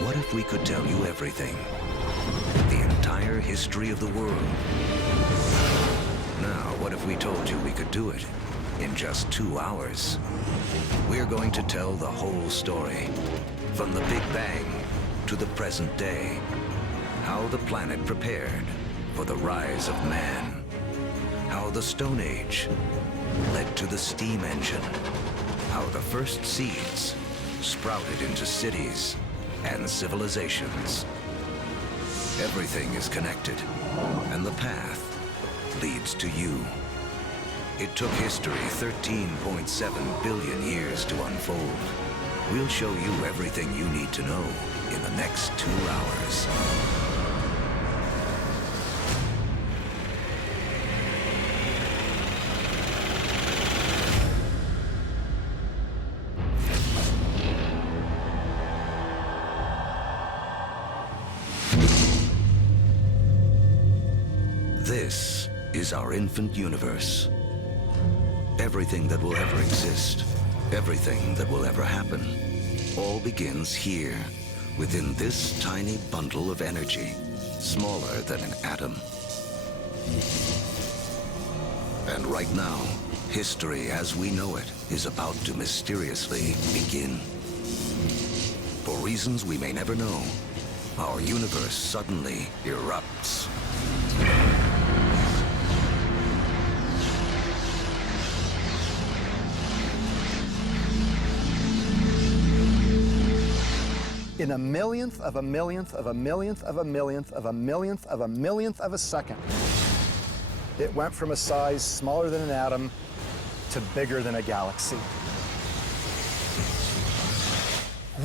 What if we could tell you everything? The entire history of the world. Now, what if we told you we could do it in just 2 hours? We're going to tell the whole story, from the Big Bang to the present day. How the planet prepared for the rise of man. How the Stone Age led to the steam engine. How the first seeds sprouted into cities and civilizations. Everything is connected, and the path leads to you. It took history 13.7 billion years to unfold. We'll show you everything you need to know in the next 2 hours. This is our infant universe. Everything that will ever exist, everything that will ever happen, all begins here, within this tiny bundle of energy, smaller than an atom. And right now, history as we know it is about to mysteriously begin. For reasons we may never know, our universe suddenly erupts. In a millionth of a millionth of a millionth of a millionth of a millionth of a millionth of a second, it went from a size smaller than an atom to bigger than a galaxy.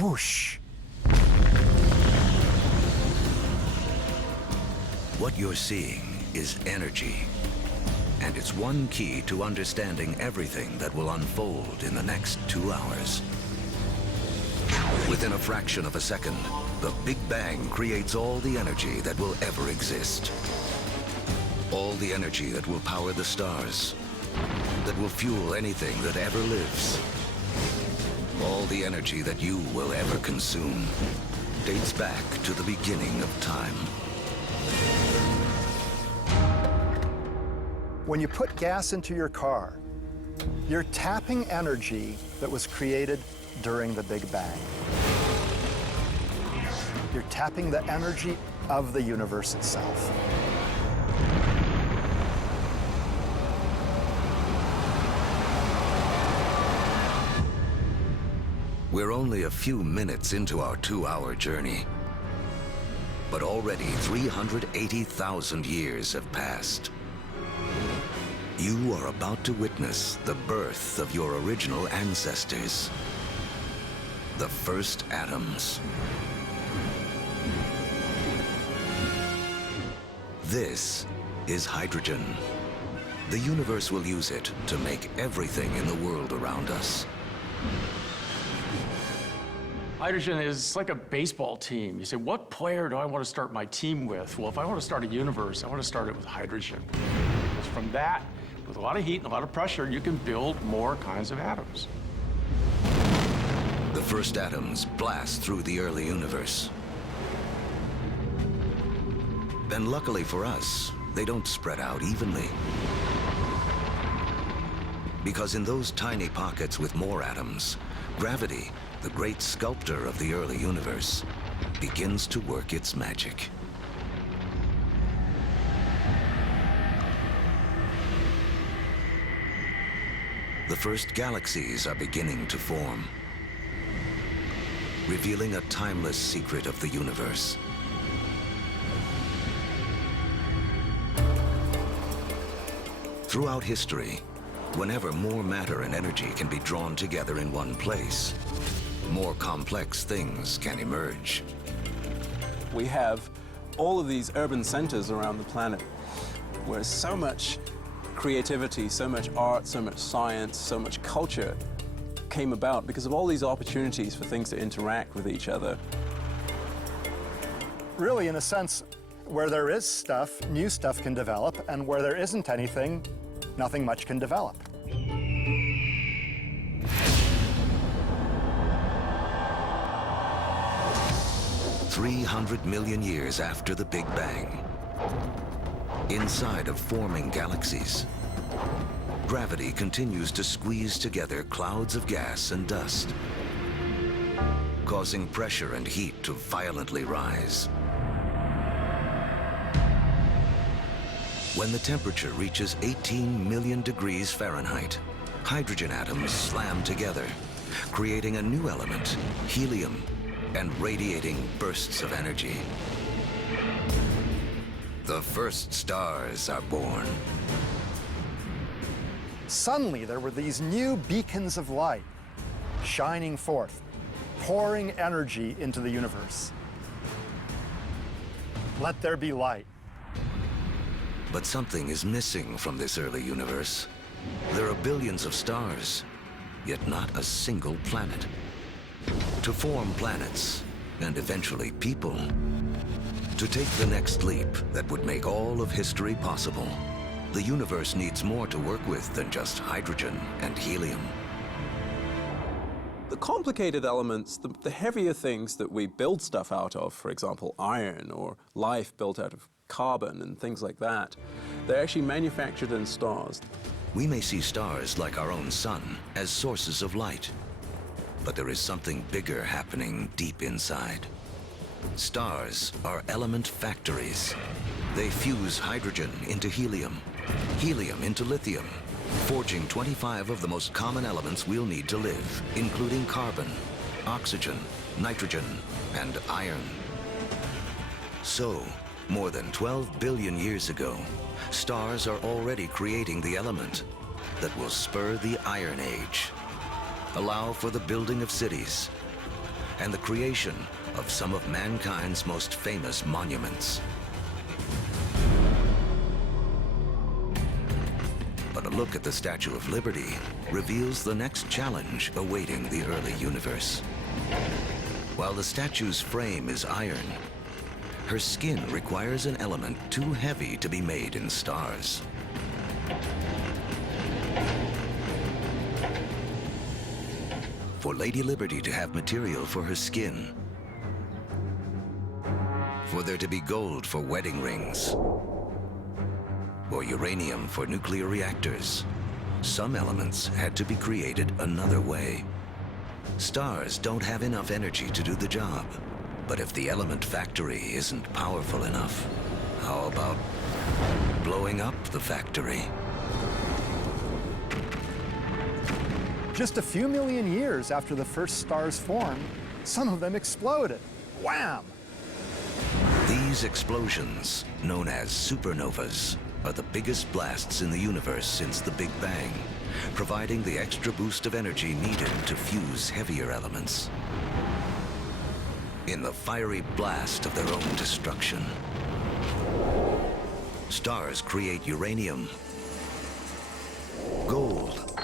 Whoosh. What you're seeing is energy, and it's one key to understanding everything that will unfold in the next 2 hours. Within a fraction of a second, the Big Bang creates all the energy that will ever exist. All the energy that will power the stars, that will fuel anything that ever lives. All the energy that you will ever consume dates back to the beginning of time. When you put gas into your car, you're tapping energy that was created during the Big Bang. You're tapping the energy of the universe itself. We're only a few minutes into our 2-hour journey, but already 380,000 years have passed. You are about to witness the birth of your original ancestors, the first atoms. This is hydrogen. The universe will use it to make everything in the world around us. Hydrogen is like a baseball team. You say, what player do I want to start my team with? Well, if I want to start a universe, I want to start it with hydrogen. Because from that, with a lot of heat and a lot of pressure, you can build more kinds of atoms. The first atoms blast through the early universe. And luckily for us, they don't spread out evenly. Because in those tiny pockets with more atoms, gravity, the great sculptor of the early universe, begins to work its magic. The first galaxies are beginning to form, revealing a timeless secret of the universe. Throughout history, whenever more matter and energy can be drawn together in one place, more complex things can emerge. We have all of these urban centers around the planet where so much creativity, so much art, so much science, so much culture came about because of all these opportunities for things to interact with each other. Really, in a sense, where there is stuff, new stuff can develop, and where there isn't anything, nothing much can develop. 300 million years after the Big Bang, inside of forming galaxies, gravity continues to squeeze together clouds of gas and dust, causing pressure and heat to violently rise. When the temperature reaches 18 million degrees Fahrenheit, hydrogen atoms slam together, creating a new element, helium, and radiating bursts of energy. The first stars are born. Suddenly, there were these new beacons of light shining forth, pouring energy into the universe. Let there be light. But something is missing from this early universe. There are billions of stars, yet not a single planet. To form planets, and eventually people, to take the next leap that would make all of history possible, the universe needs more to work with than just hydrogen and helium. The complicated elements, the heavier things that we build stuff out of, for example, iron or life built out of carbon and things like that, they're actually manufactured in stars. We may see stars like our own sun as sources of light, but there is something bigger happening deep inside. Stars are element factories. They fuse hydrogen into helium, helium into lithium, forging 25 of the most common elements we'll need to live, including carbon, oxygen, nitrogen, and iron. So, more than 12 billion years ago, stars are already creating the element that will spur the Iron Age, allow for the building of cities, and the creation of some of mankind's most famous monuments. But a look at the Statue of Liberty reveals the next challenge awaiting the early universe. While the statue's frame is iron, her skin requires an element too heavy to be made in stars. For Lady Liberty to have material for her skin, for there to be gold for wedding rings, or uranium for nuclear reactors, some elements had to be created another way. Stars don't have enough energy to do the job. But if the element factory isn't powerful enough, how about blowing up the factory? Just a few million years after the first stars formed, some of them exploded. Wham! These explosions, known as supernovas, are the biggest blasts in the universe since the Big Bang, providing the extra boost of energy needed to fuse heavier elements. In the fiery blast of their own destruction, stars create uranium, gold,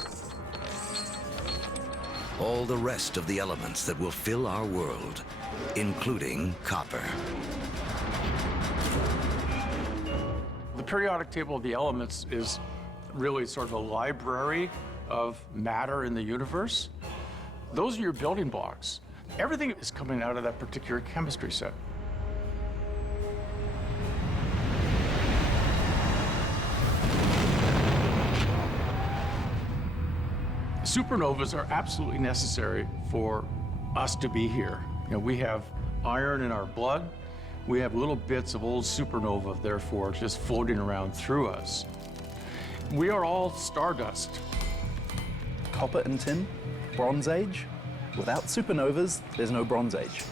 all the rest of the elements that will fill our world, including copper. The periodic table of the elements is really sort of a library of matter in the universe. Those are your building blocks. Everything is coming out of that particular chemistry set. Supernovas are absolutely necessary for us to be here. You know, we have iron in our blood. We have little bits of old supernova, therefore, just floating around through us. We are all stardust. Copper and tin, Bronze Age. Without supernovas, there's no Bronze Age.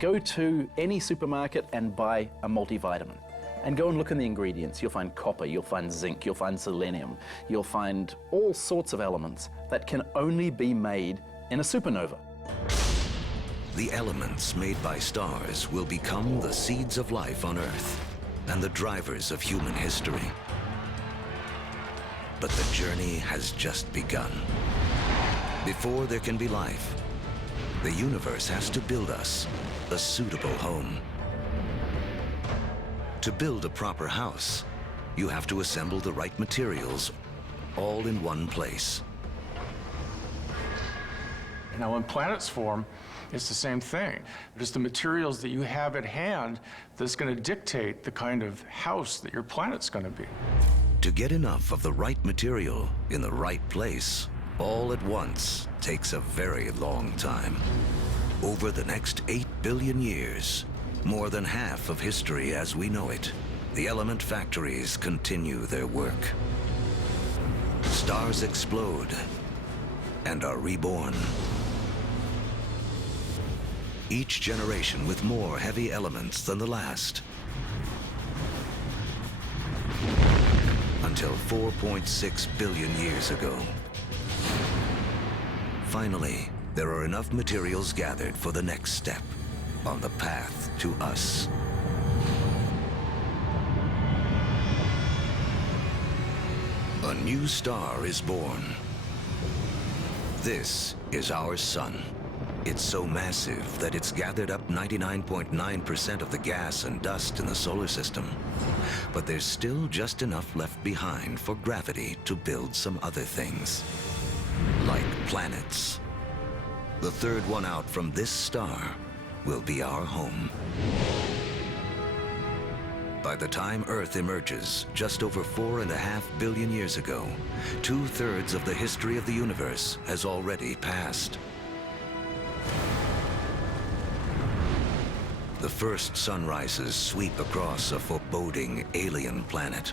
Go to any supermarket and buy a multivitamin. And go and look in the ingredients. You'll find copper, you'll find zinc, you'll find selenium, you'll find all sorts of elements that can only be made in a supernova. The elements made by stars will become the seeds of life on Earth and the drivers of human history. But the journey has just begun. Before there can be life, the universe has to build us a suitable home. To build a proper house, you have to assemble the right materials all in one place. Now, when planets form, it's the same thing. It's the materials that you have at hand that's going to dictate the kind of house that your planet's going to be. To get enough of the right material in the right place, all at once, takes a very long time. Over the next 8 billion years, more than half of history as we know it, the element factories continue their work. Stars explode and are reborn. Each generation with more heavy elements than the last. Until 4.6 billion years ago. Finally, there are enough materials gathered for the next step on the path to us. A new star is born. This is our sun. It's so massive that it's gathered up 99.9% of the gas and dust in the solar system. But there's still just enough left behind for gravity to build some other things, like planets. The third one out from this star will be our home. By the time Earth emerges, just over 4.5 billion years ago, 2/3 of the history of the universe has already passed. The first sunrises sweep across a foreboding alien planet.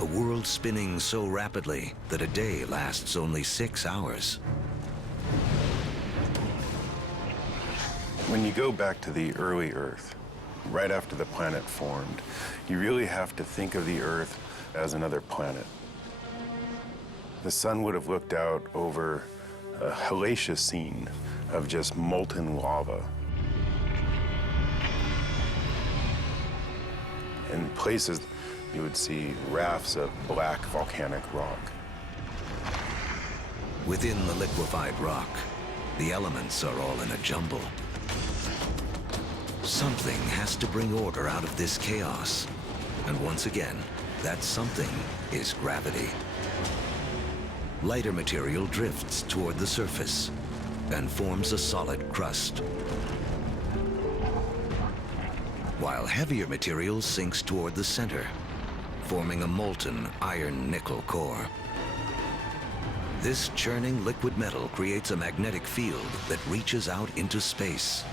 A world spinning so rapidly that a day lasts only 6 hours. When you go back to the early Earth, right after the planet formed, you really have to think of the Earth as another planet. The sun would have looked out over a hellacious scene of just molten lava. In places, you would see rafts of black volcanic rock. Within the liquefied rock, the elements are all in a jumble. Something has to bring order out of this chaos. And once again, that something is gravity. Lighter material drifts toward the surface and forms a solid crust, while heavier material sinks toward the center, forming a molten iron-nickel core. This churning liquid metal creates a magnetic field that reaches out into space.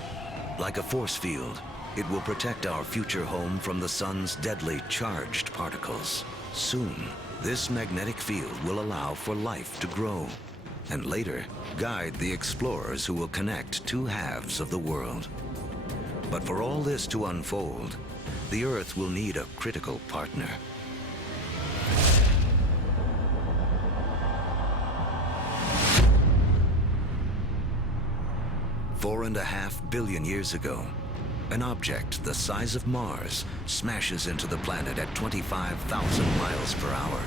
Like a force field, it will protect our future home from the sun's deadly charged particles. Soon, this magnetic field will allow for life to grow, and later, guide the explorers who will connect two halves of the world. But for all this to unfold, the Earth will need a critical partner. Four and a half billion years ago, an object the size of Mars smashes into the planet at 25,000 miles per hour.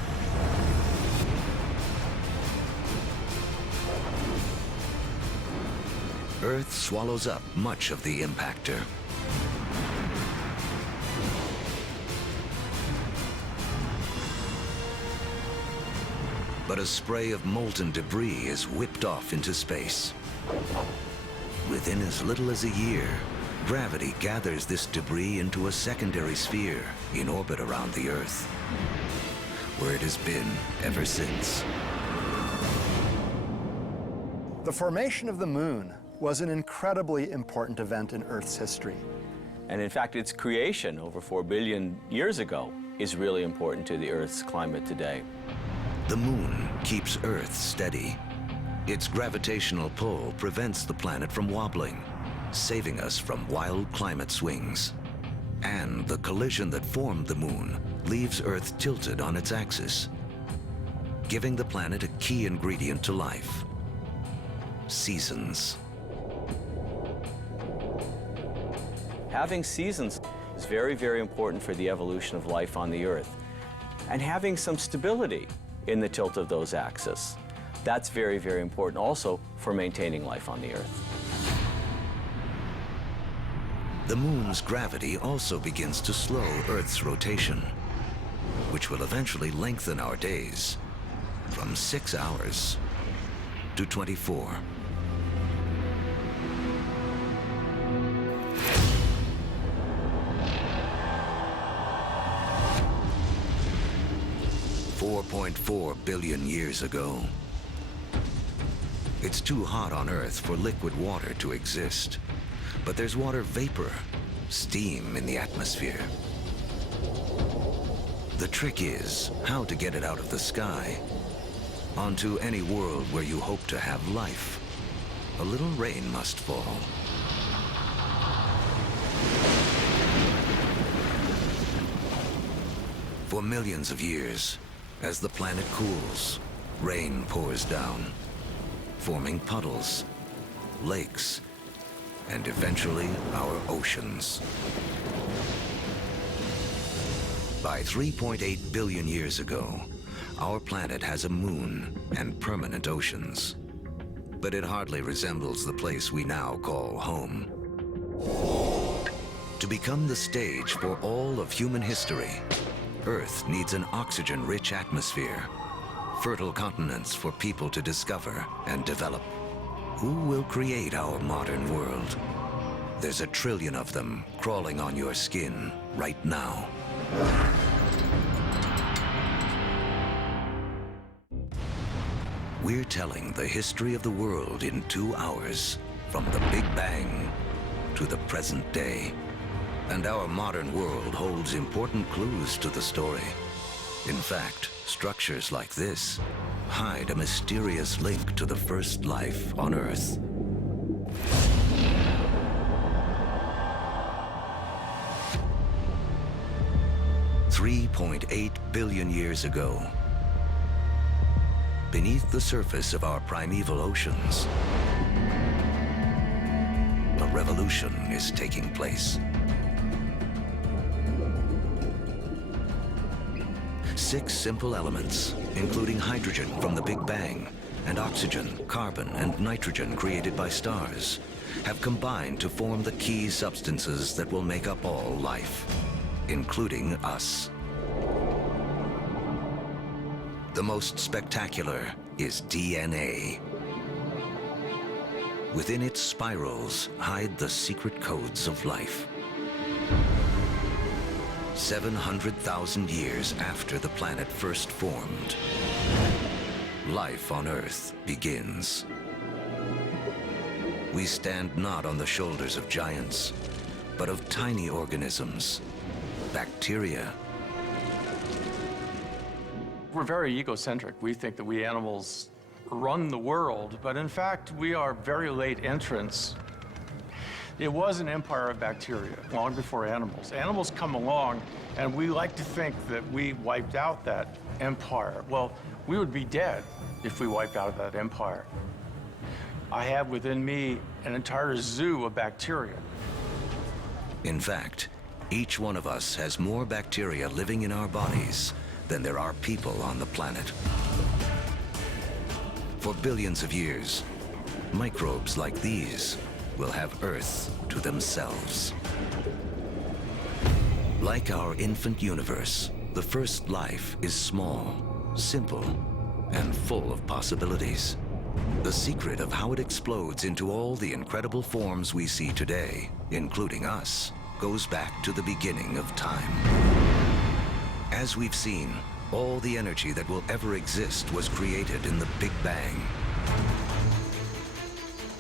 Earth swallows up much of the impactor. But a spray of molten debris is whipped off into space. Within as little as a year, gravity gathers this debris into a secondary sphere in orbit around the Earth, where it has been ever since. The formation of the moon was an incredibly important event in Earth's history. And in fact, its creation over 4 billion years ago is really important to the Earth's climate today. The moon keeps Earth steady. Its gravitational pull prevents the planet from wobbling, saving us from wild climate swings. And the collision that formed the moon leaves Earth tilted on its axis, giving the planet a key ingredient to life: seasons. Having seasons is very, very important for the evolution of life on the Earth. And having some stability in the tilt of those axes, that's very, very important also for maintaining life on the Earth. The moon's gravity also begins to slow Earth's rotation, which will eventually lengthen our days from 6 hours to 24. 4.4 billion years ago. It's too hot on Earth for liquid water to exist, but there's water vapor, steam in the atmosphere. The trick is how to get it out of the sky onto any world where you hope to have life. A little rain must fall. For millions of years, as the planet cools, rain pours down, forming puddles, lakes, and eventually our oceans. By 3.8 billion years ago, our planet has a moon and permanent oceans. But it hardly resembles the place we now call home. To become the stage for all of human history, Earth needs an oxygen-rich atmosphere, fertile continents for people to discover and develop. Who will create our modern world? There's a trillion of them crawling on your skin right now. We're telling the history of the world in 2 hours, from the Big Bang to the present day. And our modern world holds important clues to the story. In fact, structures like this hide a mysterious link to the first life on Earth. $3.8 billion years ago, beneath the surface of our primeval oceans, a revolution is taking place. 6 simple elements, including hydrogen from the Big Bang, and oxygen, carbon, and nitrogen created by stars, have combined to form the key substances that will make up all life, including us. The most spectacular is DNA. Within its spirals hide the secret codes of life. 700,000 years after the planet first formed, life on Earth begins. We stand not on the shoulders of giants, but of tiny organisms, bacteria. We're very egocentric. We think that we animals run the world, but in fact, we are very late entrants. It was an empire of bacteria long before animals. Animals come along, and we like to think that we wiped out that empire. Well, we would be dead if we wiped out that empire. I have within me an entire zoo of bacteria. In fact, each one of us has more bacteria living in our bodies than there are people on the planet. For billions of years, microbes like these will have Earth to themselves. Like our infant universe, the first life is small, simple, and full of possibilities. The secret of how it explodes into all the incredible forms we see today, including us, goes back to the beginning of time. As we've seen, all the energy that will ever exist was created in the Big Bang.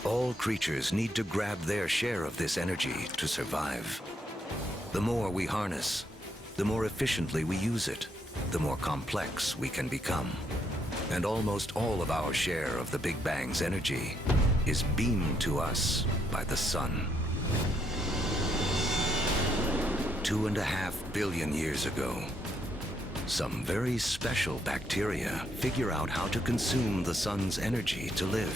All creatures need to grab their share of this energy to survive. The more we harness, the more efficiently we use it, the more complex we can become. And almost all of our share of the Big Bang's energy is beamed to us by the sun. 2.5 billion years ago, some very special bacteria figure out how to consume the sun's energy to live.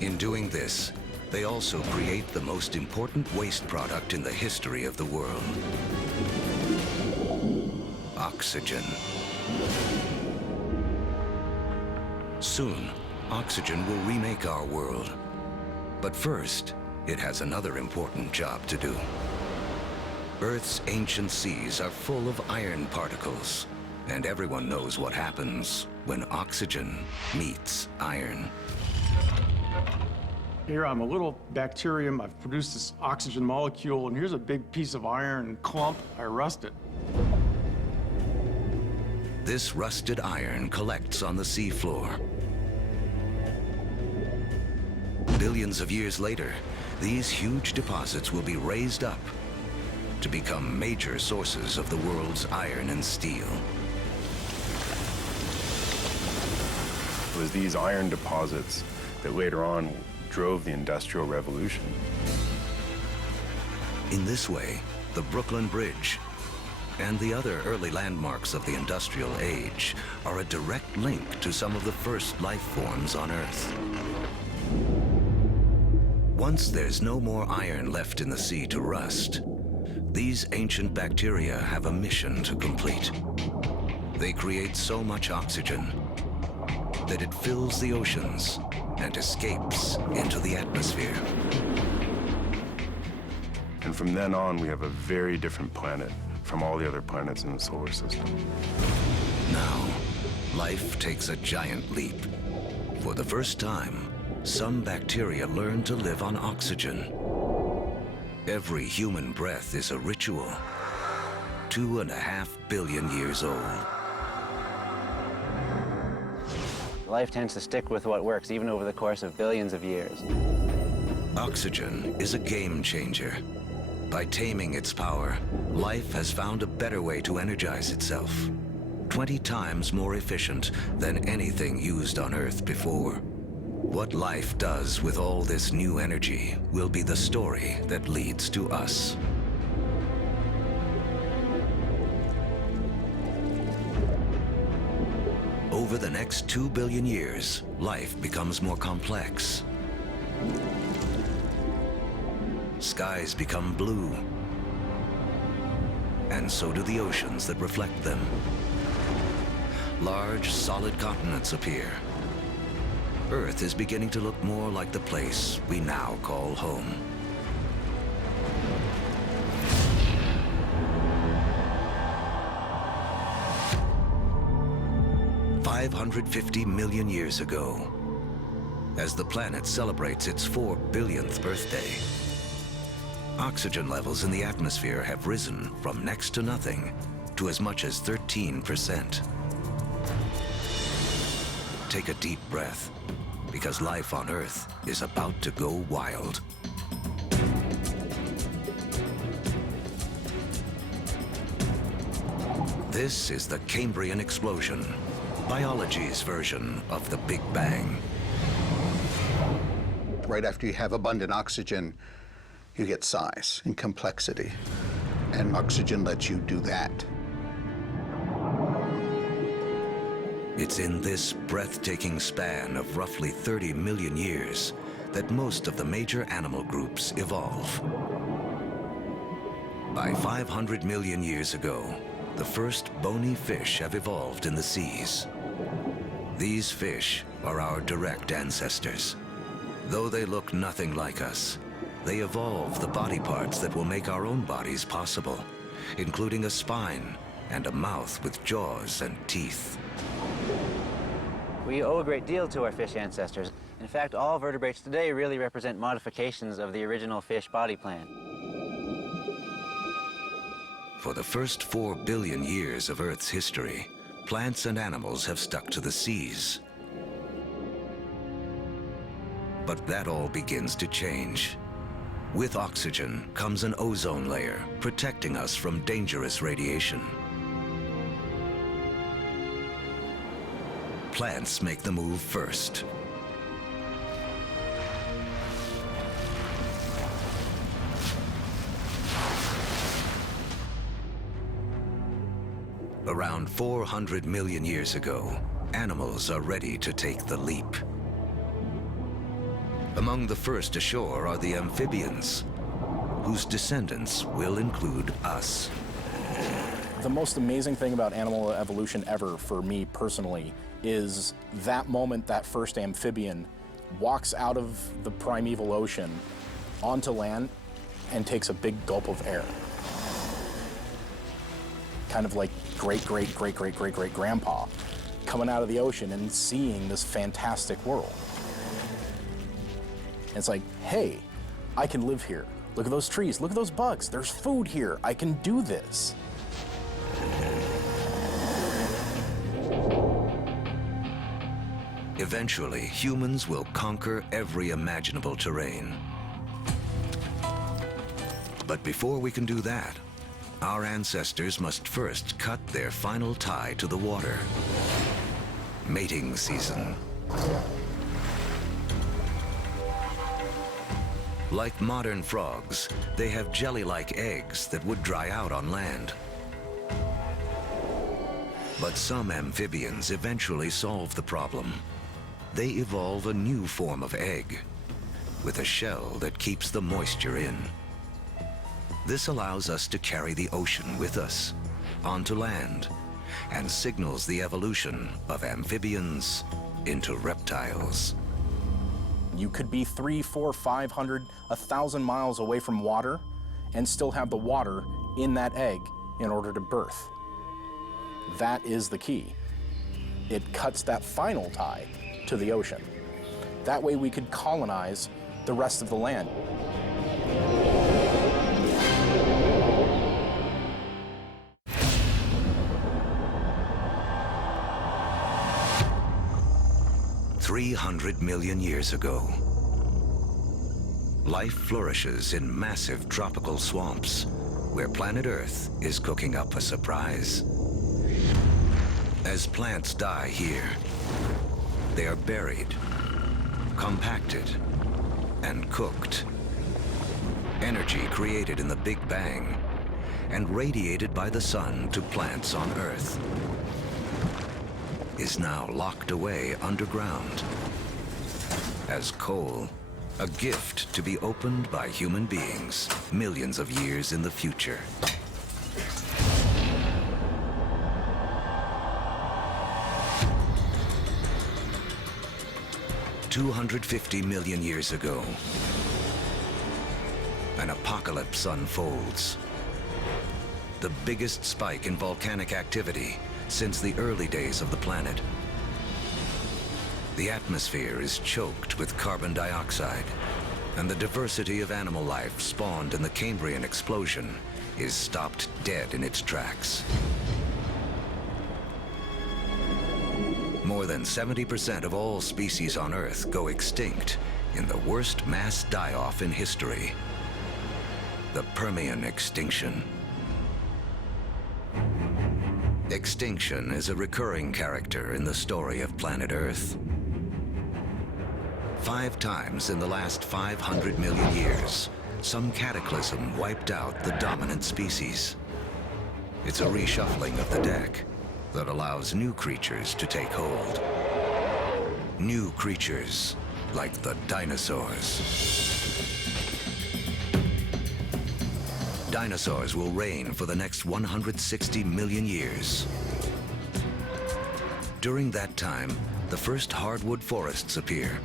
In doing this, they also create the most important waste product in the history of the world: oxygen. Soon, oxygen will remake our world. But first, it has another important job to do. Earth's ancient seas are full of iron particles, and everyone knows what happens when oxygen meets iron. Here I'm a little bacterium. I've produced this oxygen molecule, and here's a big piece of iron clump. I rust it. This rusted iron collects on the seafloor. Billions of years later, these huge deposits will be raised up to become major sources of the world's iron and steel. It was these iron deposits that later on drove the Industrial Revolution. In this way, the Brooklyn Bridge and the other early landmarks of the Industrial Age are a direct link to some of the first life forms on Earth. Once there's no more iron left in the sea to rust, these ancient bacteria have a mission to complete. They create so much oxygen that it fills the oceans and escapes into the atmosphere. And from then on, we have a very different planet from all the other planets in the solar system. Now, life takes a giant leap. For the first time, some bacteria learn to live on oxygen. Every human breath is a ritual, 2.5 billion years old. Life tends to stick with what works, even over the course of billions of years. Oxygen is a game changer. By taming its power, life has found a better way to energize itself. 20 times more efficient than anything used on Earth before. What life does with all this new energy will be the story that leads to us. Over the next 2 billion years, life becomes more complex. Skies become blue, and so do the oceans that reflect them. Large, solid continents appear. Earth is beginning to look more like the place we now call home. $550 million years ago, as the planet celebrates its 4 billionth birthday, oxygen levels in the atmosphere have risen from next to nothing to as much as 13%. Take a deep breath, because life on Earth is about to go wild. This is the Cambrian explosion, biology's version of the Big Bang. Right after you have abundant oxygen, you get size and complexity, and oxygen lets you do that. It's in this breathtaking span of roughly 30 million years that most of the major animal groups evolve. By 500 million years ago, the first bony fish have evolved in the seas. These fish are our direct ancestors. Though they look nothing like us, they evolved the body parts that will make our own bodies possible, including a spine and a mouth with jaws and teeth. We owe a great deal to our fish ancestors. In fact, all vertebrates today really represent modifications of the original fish body plan. For the first 4 billion years of Earth's history, plants and animals have stuck to the seas. But that all begins to change. With oxygen comes an ozone layer, protecting us from dangerous radiation. Plants make the move first. Around 400 million years ago, animals are ready to take the leap. Among the first ashore are the amphibians, whose descendants will include us. The most amazing thing about animal evolution ever, for me personally, is that moment that first amphibian walks out of the primeval ocean onto land and takes a big gulp of air. Kind of like great-great-great-great-great-great-grandpa coming out of the ocean and seeing this fantastic world. And it's like, hey, I can live here. Look at those trees, look at those bugs. There's food here, I can do this. Eventually, humans will conquer every imaginable terrain. But before we can do that, our ancestors must first cut their final tie to the water. Mating season. Like modern frogs, they have jelly-like eggs that would dry out on land. But some amphibians eventually solve the problem. They evolve a new form of egg, with a shell that keeps the moisture in. This allows us to carry the ocean with us, onto land, and signals the evolution of amphibians into reptiles. You could be 300, 400, 500, 1,000 miles away from water and still have the water in that egg in order to birth. That is the key. It cuts that final tie to the ocean. That way we could colonize the rest of the land. $300 million years ago, life flourishes in massive tropical swamps where planet Earth is cooking up a surprise. As plants die here, they are buried, compacted, and cooked. Energy created in the Big Bang and radiated by the sun to plants on Earth is now locked away underground as coal, a gift to be opened by human beings millions of years in the future. $250 million years ago, an apocalypse unfolds. The biggest spike in volcanic activity since the early days of the planet. The atmosphere is choked with carbon dioxide, and the diversity of animal life spawned in the Cambrian explosion is stopped dead in its tracks. More than 70% of all species on Earth go extinct in the worst mass die-off in history, the Permian extinction. Extinction is a recurring character in the story of planet Earth. 5 times in the last 500 million years, some cataclysm wiped out the dominant species. It's a reshuffling of the deck that allows new creatures to take hold. New creatures like the dinosaurs. Dinosaurs will reign for the next 160 million years. During that time, the first hardwood forests appear.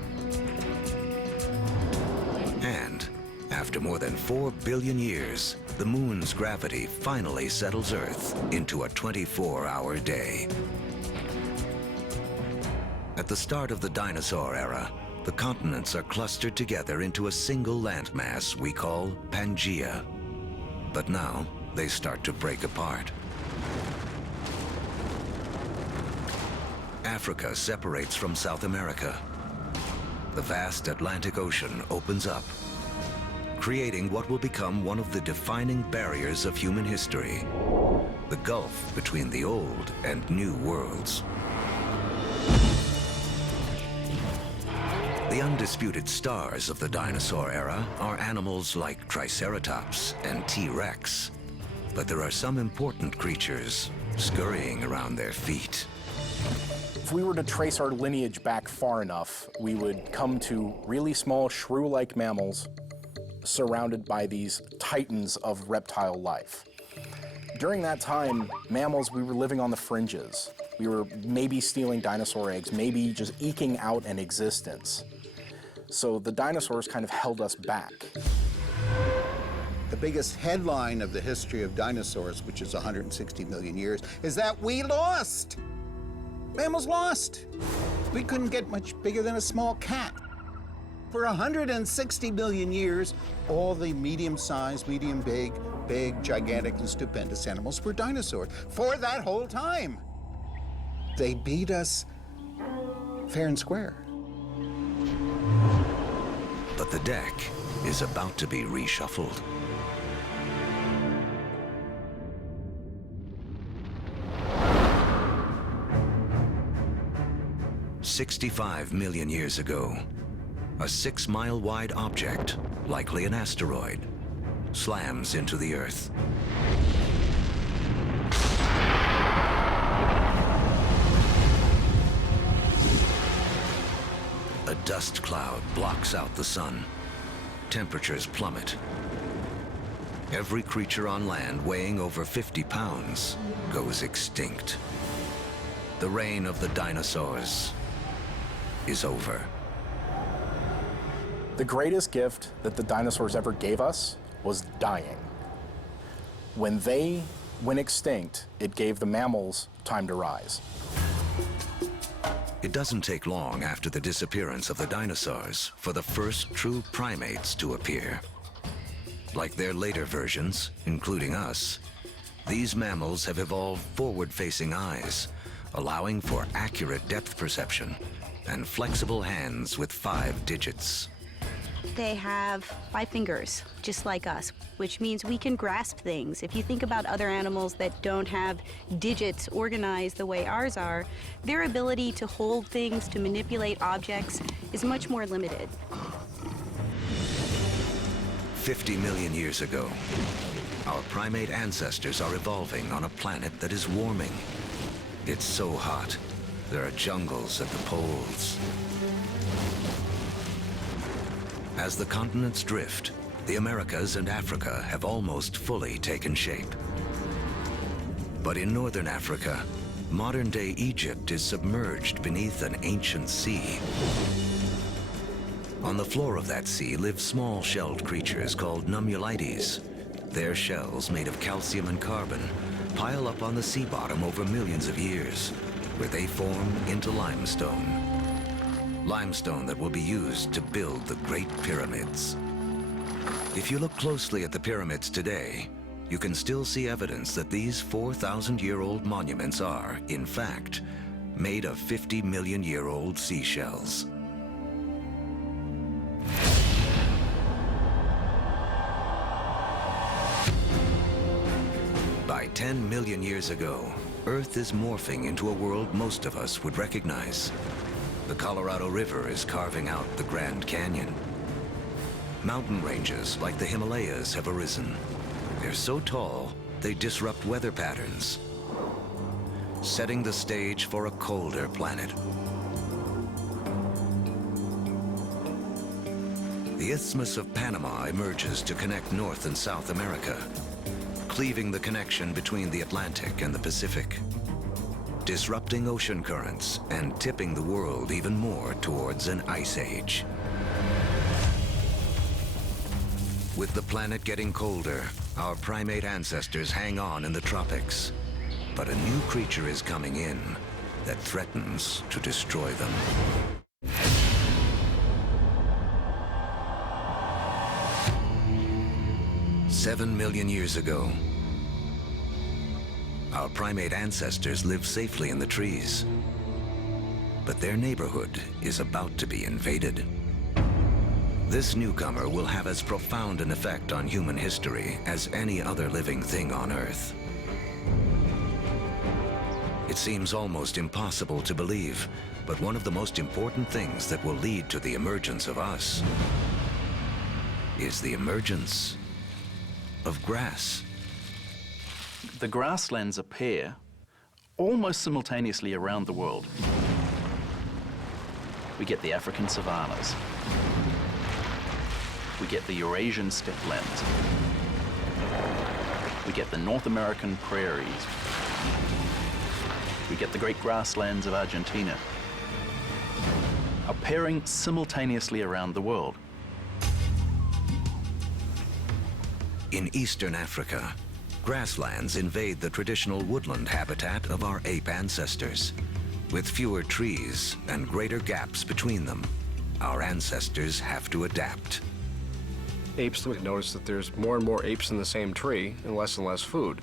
And after more than 4 billion years, the moon's gravity finally settles Earth into a 24-hour day. At the start of the dinosaur era, the continents are clustered together into a single landmass we call Pangaea. But now, they start to break apart. Africa separates from South America. The vast Atlantic Ocean opens up, creating what will become one of the defining barriers of human history, the gulf between the old and new worlds. The undisputed stars of the dinosaur era are animals like Triceratops and T-Rex. But there are some important creatures scurrying around their feet. If we were to trace our lineage back far enough, we would come to really small shrew-like mammals surrounded by these titans of reptile life. During that time, mammals, we were living on the fringes. We were maybe stealing dinosaur eggs, maybe just eking out an existence. So the dinosaurs kind of held us back. The biggest headline of the history of dinosaurs, which is 160 million years, is that we lost. Mammals lost. We couldn't get much bigger than a small cat. For 160 million years, all the medium-sized, medium-big, big, gigantic, and stupendous animals were dinosaurs. For that whole time. They beat us fair and square. But the deck is about to be reshuffled. "65 million years ago, a 6-mile-wide object, likely an asteroid, slams into the Earth. A dust cloud blocks out the sun. Temperatures plummet. Every creature on land weighing over 50 pounds goes extinct. The reign of the dinosaurs is over. The greatest gift that the dinosaurs ever gave us was dying. When they went extinct, it gave the mammals time to rise. It doesn't take long after the disappearance of the dinosaurs for the first true primates to appear. Like their later versions, including us, these mammals have evolved forward-facing eyes, allowing for accurate depth perception and flexible hands with 5 digits. They have 5 fingers, just like us, which means we can grasp things. If you think about other animals that don't have digits organized the way ours are, their ability to hold things, to manipulate objects, is much more limited. 50 million years ago, our primate ancestors are evolving on a planet that is warming. It's so hot, there are jungles at the poles. As the continents drift, the Americas and Africa have almost fully taken shape. But in northern Africa, modern-day Egypt is submerged beneath an ancient sea. On the floor of that sea live small shelled creatures called nummulites. Their shells, made of calcium and carbon, pile up on the sea bottom over millions of years, where they form into limestone. Limestone that will be used to build the Great Pyramids. If you look closely at the pyramids today, you can still see evidence that these 4,000-year-old monuments are, in fact, made of 50-million-year-old seashells. By 10 million years ago, Earth is morphing into a world most of us would recognize. The Colorado River is carving out the Grand Canyon. Mountain ranges like the Himalayas have arisen. They're so tall, they disrupt weather patterns, setting the stage for a colder planet. The Isthmus of Panama emerges to connect North and South America, cleaving the connection between the Atlantic and the Pacific, disrupting ocean currents and tipping the world even more towards an ice age. With the planet getting colder, our primate ancestors hang on in the tropics. But a new creature is coming in that threatens to destroy them. "7 million years ago, our primate ancestors lived safely in the trees. But their neighborhood is about to be invaded. This newcomer will have as profound an effect on human history as any other living thing on Earth. It seems almost impossible to believe, but one of the most important things that will lead to the emergence of us is the emergence of grass. The grasslands appear almost simultaneously around the world. We get the African savannas. We get the Eurasian steppelands. We get the North American prairies. We get the great grasslands of Argentina, appearing simultaneously around the world. In eastern Africa, grasslands invade the traditional woodland habitat of our ape ancestors. With fewer trees and greater gaps between them, our ancestors have to adapt. Apes notice that there's more and more apes in the same tree and less food,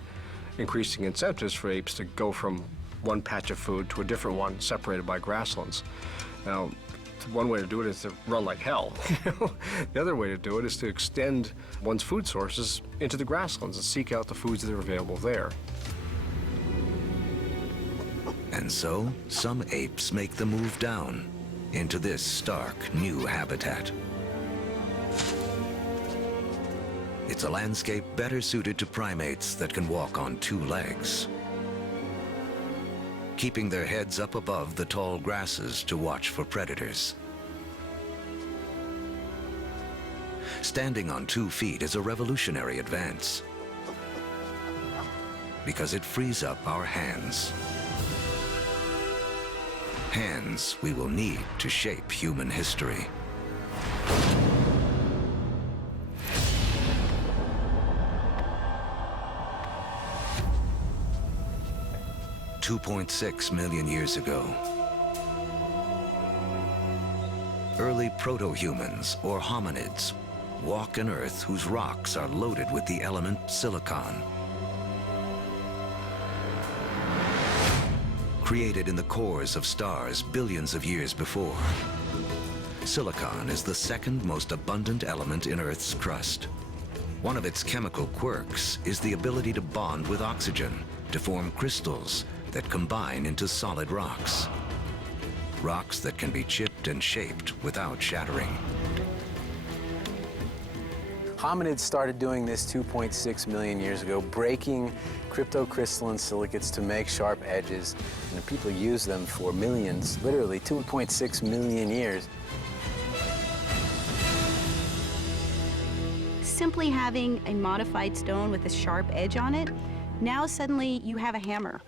increasing incentives for apes to go from one patch of food to a different one separated by grasslands. Now, one way to do it is to run like hell. The other way to do it is to extend one's food sources into the grasslands and seek out the foods that are available there. And so, some apes make the move down into this stark new habitat. It's a landscape better suited to primates that can walk on two legs, keeping their heads up above the tall grasses to watch for predators. Standing on 2 feet is a revolutionary advance because it frees up our hands. Hands we will need to shape human history. $2.6 million years ago, early proto-humans, or hominids, walk an Earth whose rocks are loaded with the element silicon. Created in the cores of stars billions of years before, silicon is the second most abundant element in Earth's crust. One of its chemical quirks is the ability to bond with oxygen to form crystals that combine into solid rocks. Rocks that can be chipped and shaped without shattering. Hominids started doing this 2.6 million years ago, breaking cryptocrystalline silicates to make sharp edges. And people use them for millions, literally 2.6 million years. Simply having a modified stone with a sharp edge on it, now suddenly you have a hammer.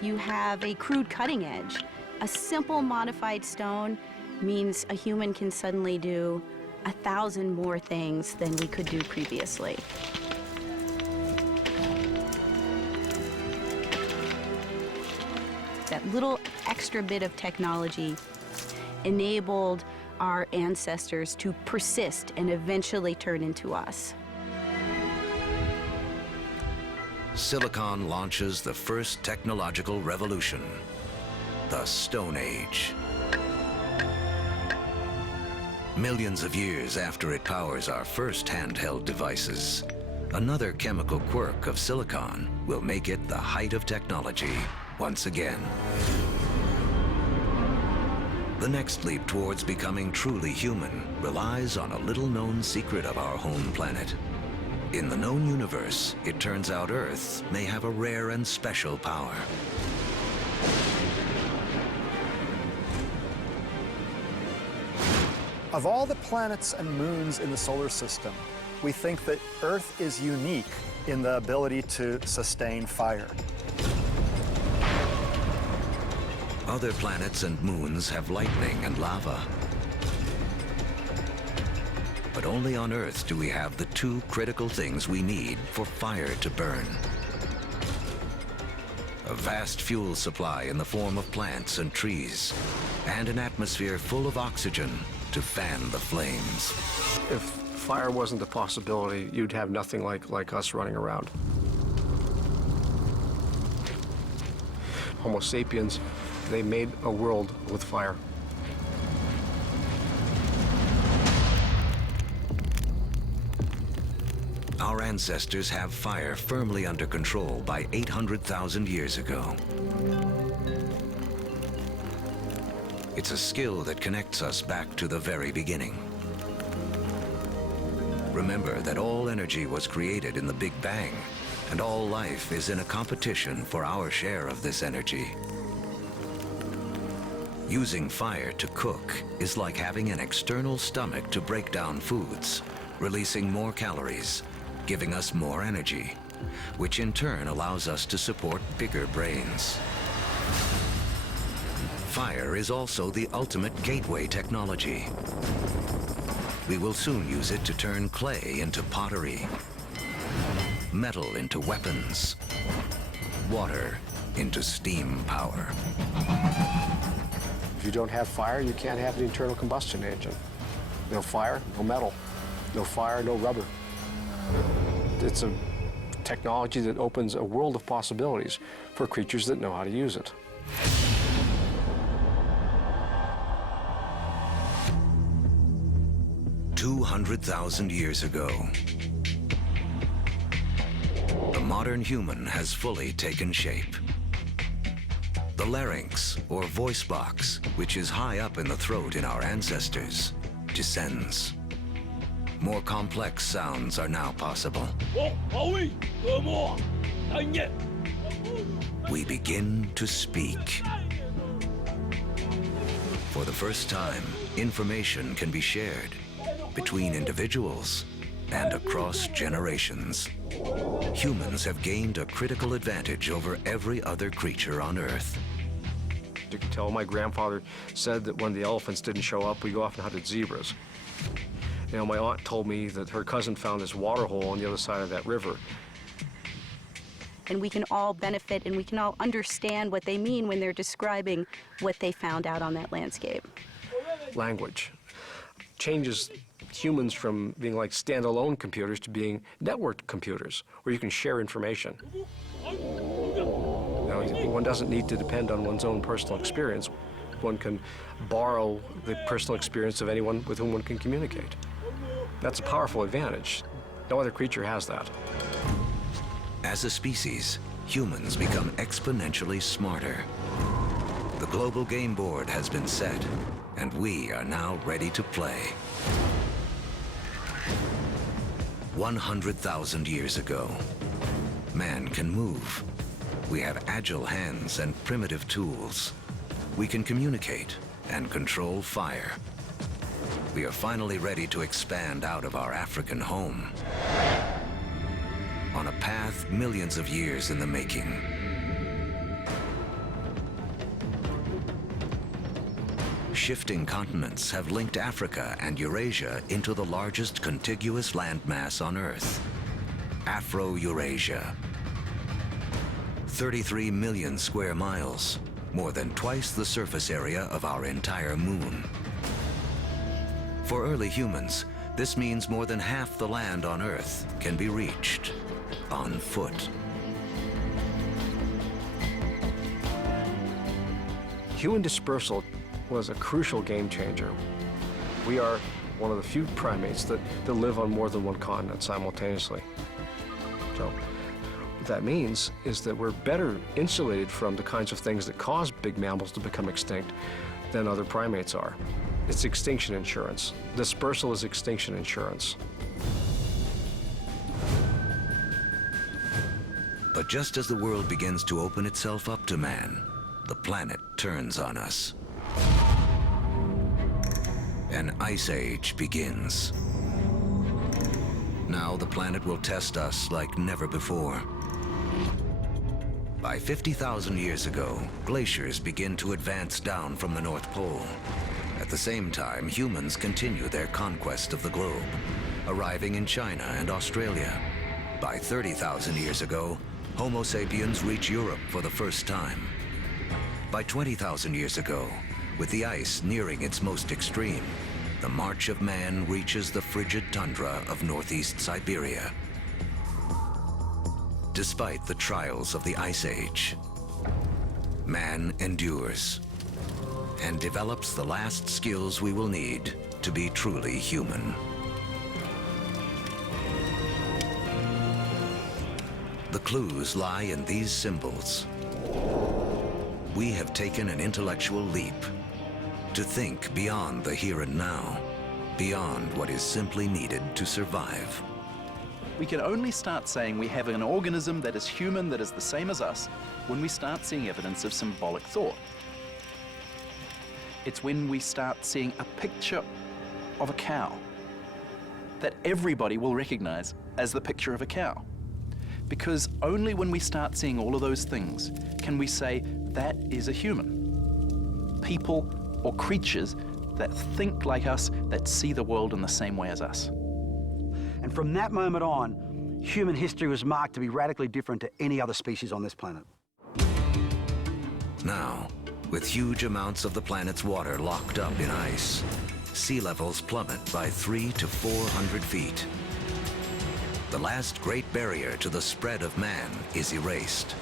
You have a crude cutting edge. A simple modified stone means a human can suddenly do 1,000 more things than we could do previously. That little extra bit of technology enabled our ancestors to persist and eventually turn into us. Silicon launches the first technological revolution, the Stone Age. Millions of years after it powers our first handheld devices, another chemical quirk of silicon will make it the height of technology once again. The next leap towards becoming truly human relies on a little-known secret of our home planet. In the known universe, it turns out Earth may have a rare and special power. Of all the planets and moons in the solar system, we think that Earth is unique in the ability to sustain fire. Other planets and moons have lightning and lava. But only on Earth do we have the two critical things we need for fire to burn. A vast fuel supply in the form of plants and trees, and an atmosphere full of oxygen to fan the flames. If fire wasn't a possibility, you'd have nothing like us running around. Homo sapiens, they made a world with fire. Our ancestors have fire firmly under control by 800,000 years ago. It's a skill that connects us back to the very beginning. Remember that all energy was created in the Big Bang, and all life is in a competition for our share of this energy. Using fire to cook is like having an external stomach to break down foods, releasing more calories, giving us more energy, which in turn allows us to support bigger brains. Fire is also the ultimate gateway technology. We will soon use it to turn clay into pottery, metal into weapons, water into steam power. If you don't have fire, you can't have the internal combustion engine. No fire, no metal. No fire, no rubber. It's a technology that opens a world of possibilities for creatures that know how to use it. 100,000 years ago, the modern human has fully taken shape. The larynx, or voice box, which is high up in the throat in our ancestors, descends. More complex sounds are now possible. We begin to speak. For the first time, information can be shared between individuals and across generations. Humans have gained a critical advantage over every other creature on Earth. You can tell my grandfather said that when the elephants didn't show up, we go off and hunted zebras. You know, my aunt told me that her cousin found this water hole on the other side of that river. And we can all benefit and we can all understand what they mean when they're describing what they found out on that landscape. Language changes humans from being like standalone computers to being networked computers, where you can share information. You know, one doesn't need to depend on one's own personal experience. One can borrow the personal experience of anyone with whom one can communicate. That's a powerful advantage. No other creature has that. As a species, humans become exponentially smarter. The global game board has been set, and we are now ready to play. 100,000 years ago, man can move. We have agile hands and primitive tools. We can communicate and control fire. We are finally ready to expand out of our African home on a path millions of years in the making. Shifting continents have linked Africa and Eurasia into the largest contiguous landmass on Earth, Afro-Eurasia. 33 million square miles, more than twice the surface area of our entire moon. For early humans, this means more than half the land on Earth can be reached on foot. Human dispersal was a crucial game changer. We are one of the few primates that live on more than one continent simultaneously. So what that means is that we're better insulated from the kinds of things that cause big mammals to become extinct than other primates are. It's extinction insurance. Dispersal is extinction insurance. But just as the world begins to open itself up to man, the planet turns on us. An ice age begins. Now the planet will test us like never before. By 50,000 years ago, glaciers begin to advance down from the North Pole. At the same time, humans continue their conquest of the globe, arriving in China and Australia. By 30,000 years ago, Homo sapiens reach Europe for the first time. By 20,000 years ago, with the ice nearing its most extreme, the march of man reaches the frigid tundra of northeast Siberia. Despite the trials of the Ice Age, man endures and develops the last skills we will need to be truly human. The clues lie in these symbols. We have taken an intellectual leap to think beyond the here and now, beyond what is simply needed to survive. We can only start saying we have an organism that is human, that is the same as us, when we start seeing evidence of symbolic thought. It's when we start seeing a picture of a cow that everybody will recognize as the picture of a cow. Because only when we start seeing all of those things can we say that is a human. People or creatures that think like us, that see the world in the same way as us. And from that moment on, human history was marked to be radically different to any other species on this planet. Now, with huge amounts of the planet's water locked up in ice, sea levels plummet by 300 to 400 feet. The last great barrier to the spread of man is erased.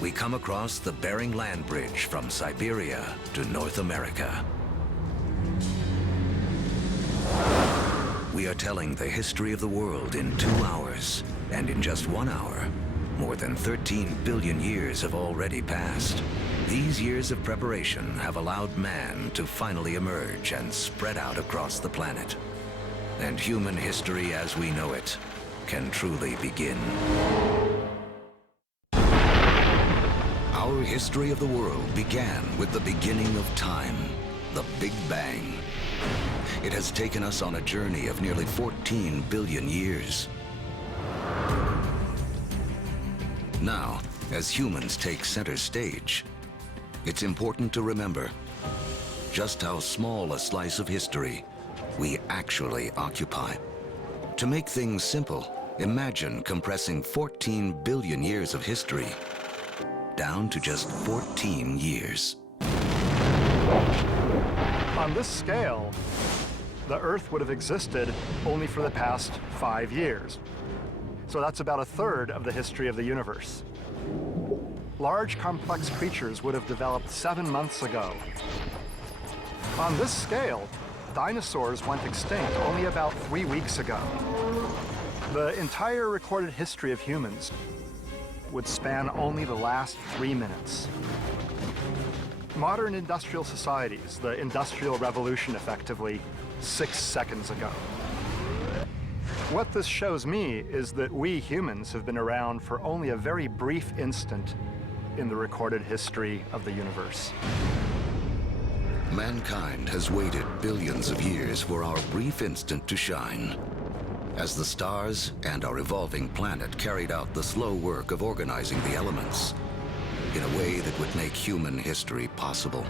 We come across the Bering Land Bridge from Siberia to North America. We are telling the history of the world in 2 hours, and in just 1 hour, more than 13 billion years have already passed. These years of preparation have allowed man to finally emerge and spread out across the planet. And human history as we know it can truly begin. Our history of the world began with the beginning of time, the Big Bang. It has taken us on a journey of nearly 14 billion years. Now, as humans take center stage, it's important to remember just how small a slice of history we actually occupy. To make things simple, imagine compressing 14 billion years of history down to just 14 years. On this scale, the Earth would have existed only for the past 5 years. So that's about 1/3 of the history of the universe. Large, complex creatures would have developed 7 months ago. On this scale, dinosaurs went extinct only about 3 weeks ago. The entire recorded history of humans would span only the last 3 minutes. Modern industrial societies, the Industrial Revolution effectively, 6 seconds ago. What this shows me is that we humans have been around for only a very brief instant in the recorded history of the universe. Mankind has waited billions of years for our brief instant to shine. As the stars and our evolving planet carried out the slow work of organizing the elements in a way that would make human history possible.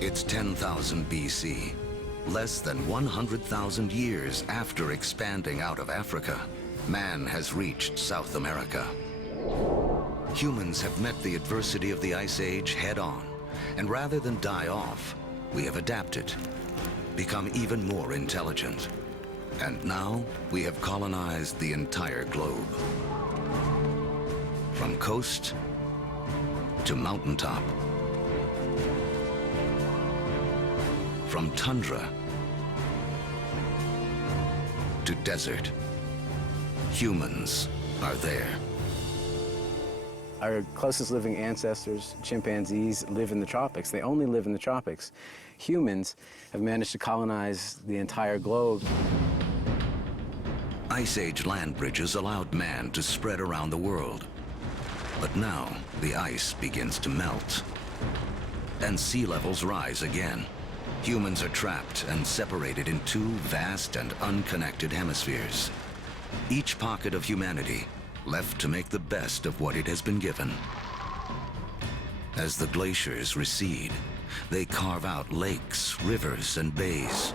It's 10,000 BC, less than 100,000 years after expanding out of Africa. Man has reached South America. Humans have met the adversity of the Ice Age head-on, and rather than die off, we have adapted, become even more intelligent. And now we have colonized the entire globe. From coast to mountaintop. From tundra to desert. Humans are there. Our closest living ancestors, chimpanzees, live in the tropics. They only live in the tropics. Humans have managed to colonize the entire globe. Ice Age land bridges allowed man to spread around the world. But now the ice begins to melt, and sea levels rise again. Humans are trapped and separated in 2 vast and unconnected hemispheres. Each pocket of humanity left to make the best of what it has been given. As the glaciers recede, they carve out lakes, rivers, and bays.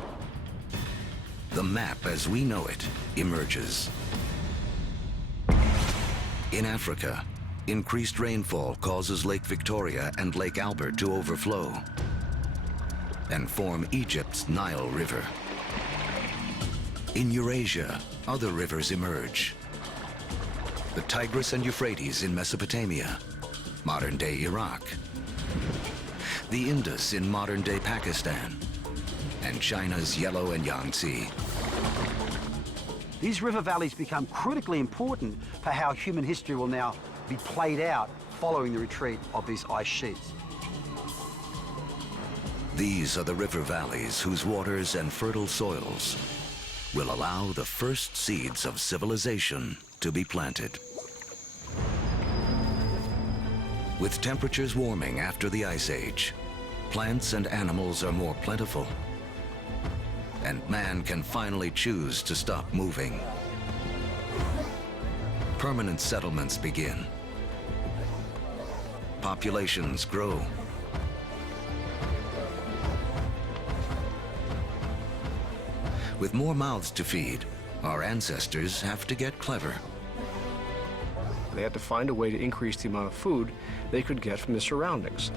The map as we know it emerges. In Africa, increased rainfall causes Lake Victoria and Lake Albert to overflow and form Egypt's Nile River. In Eurasia, other rivers emerge. The Tigris and Euphrates in Mesopotamia, modern-day Iraq. The Indus in modern-day Pakistan, and China's Yellow and Yangtze. These river valleys become critically important for how human history will now be played out following the retreat of these ice sheets. These are the river valleys whose waters and fertile soils will allow the first seeds of civilization to be planted. With temperatures warming after the Ice Age, plants and animals are more plentiful, and man can finally choose to stop moving. Permanent settlements begin. Populations grow. With more mouths to feed, our ancestors have to get clever. They had to find a way to increase the amount of food they could get from the surroundings.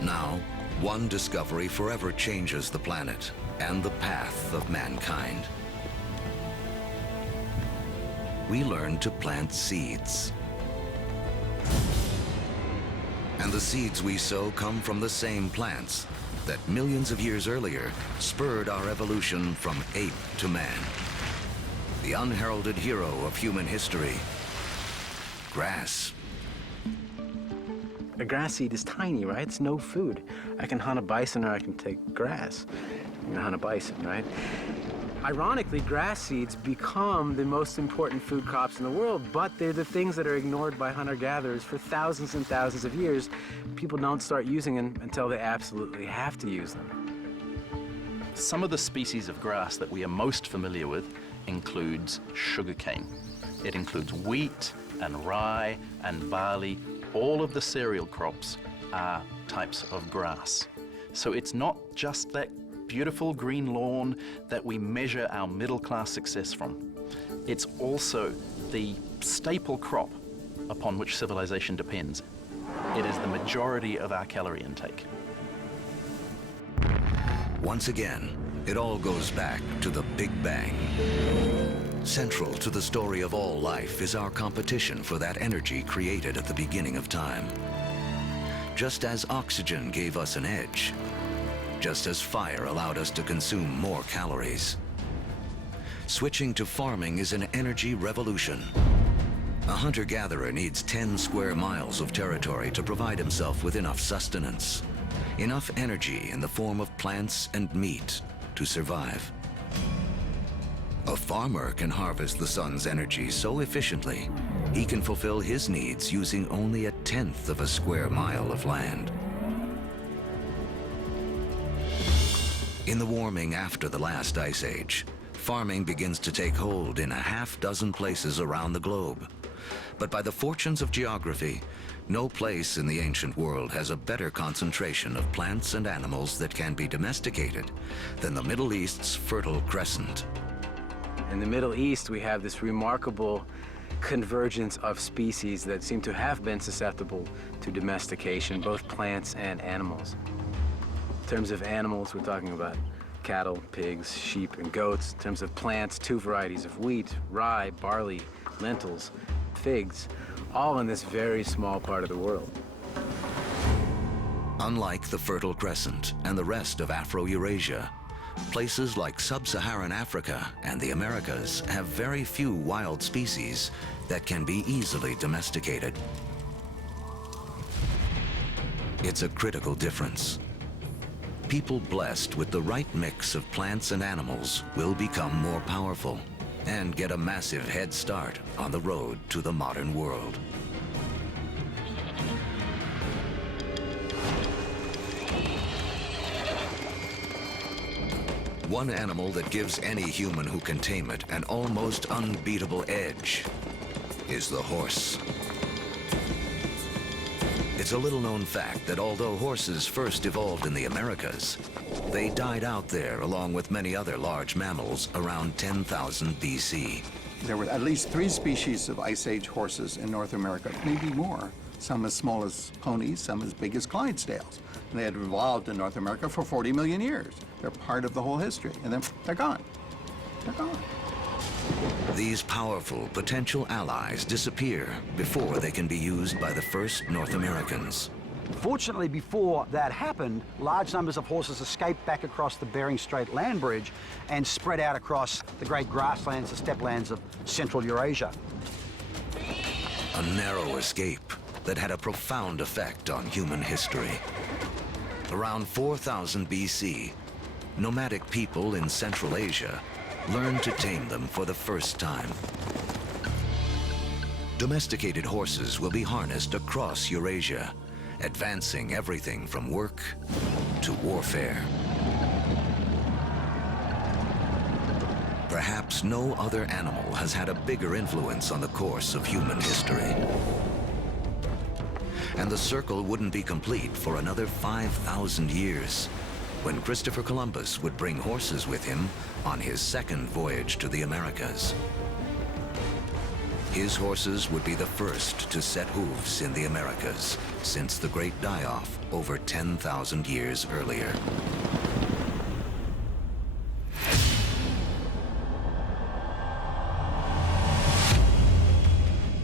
Now, one discovery forever changes the planet and the path of mankind. We learn to plant seeds. And the seeds we sow come from the same plants that millions of years earlier spurred our evolution from ape to man. The unheralded hero of human history, grass. A grass seed is tiny, right? It's no food. I can hunt a bison or I can take grass. I'm gonna hunt a bison, right? Ironically, grass seeds become the most important food crops in the world, but they're the things that are ignored by hunter-gatherers for thousands and thousands of years. People don't start using them until they absolutely have to use them. Some of the species of grass that we are most familiar with includes sugarcane. It includes wheat and rye and barley. All of the cereal crops are types of grass. So it's not just that beautiful green lawn that we measure our middle-class success from. It's also the staple crop upon which civilization depends. It is the majority of our calorie intake. Once again, it all goes back to the Big Bang. Central to the story of all life is our competition for that energy created at the beginning of time. Just as oxygen gave us an edge, just as fire allowed us to consume more calories. Switching to farming is an energy revolution. A hunter-gatherer needs 10 square miles of territory to provide himself with enough sustenance, enough energy in the form of plants and meat to survive. A farmer can harvest the sun's energy so efficiently, he can fulfill his needs using only 1/10 of a square mile of land. In the warming after the last ice age, farming begins to take hold in 6 places around the globe. But by the fortunes of geography, no place in the ancient world has a better concentration of plants and animals that can be domesticated than the Middle East's Fertile Crescent. In the Middle East, we have this remarkable convergence of species that seem to have been susceptible to domestication, both plants and animals. In terms of animals, we're talking about cattle, pigs, sheep, and goats. In terms of plants, 2 varieties of wheat, rye, barley, lentils, figs, all in this very small part of the world. Unlike the Fertile Crescent and the rest of Afro-Eurasia, places like sub-Saharan Africa and the Americas have very few wild species that can be easily domesticated. It's a critical difference. People blessed with the right mix of plants and animals will become more powerful and get a massive head start on the road to the modern world. One animal that gives any human who can tame it an almost unbeatable edge is the horse. It's a little-known fact that although horses first evolved in the Americas, they died out there along with many other large mammals around 10,000 BC. There were at least 3 species of Ice Age horses in North America, maybe more. Some as small as ponies, some as big as Clydesdales. And they had evolved in North America for 40 million years. They're part of the whole history, and then they're gone. They're gone. These powerful potential allies disappear before they can be used by the first North Americans. Fortunately, before that happened, large numbers of horses escaped back across the Bering Strait land bridge and spread out across the great grasslands, the steppe of Central Eurasia. A narrow escape that had a profound effect on human history. Around 4000 BC, nomadic people in Central Asia learned to tame them for the first time. Domesticated horses will be harnessed across Eurasia, advancing everything from work to warfare. Perhaps no other animal has had a bigger influence on the course of human history. And the circle wouldn't be complete for another 5,000 years, when Christopher Columbus would bring horses with him on his second voyage to the Americas. His horses would be the first to set hooves in the Americas since the Great Die-Off over 10,000 years earlier.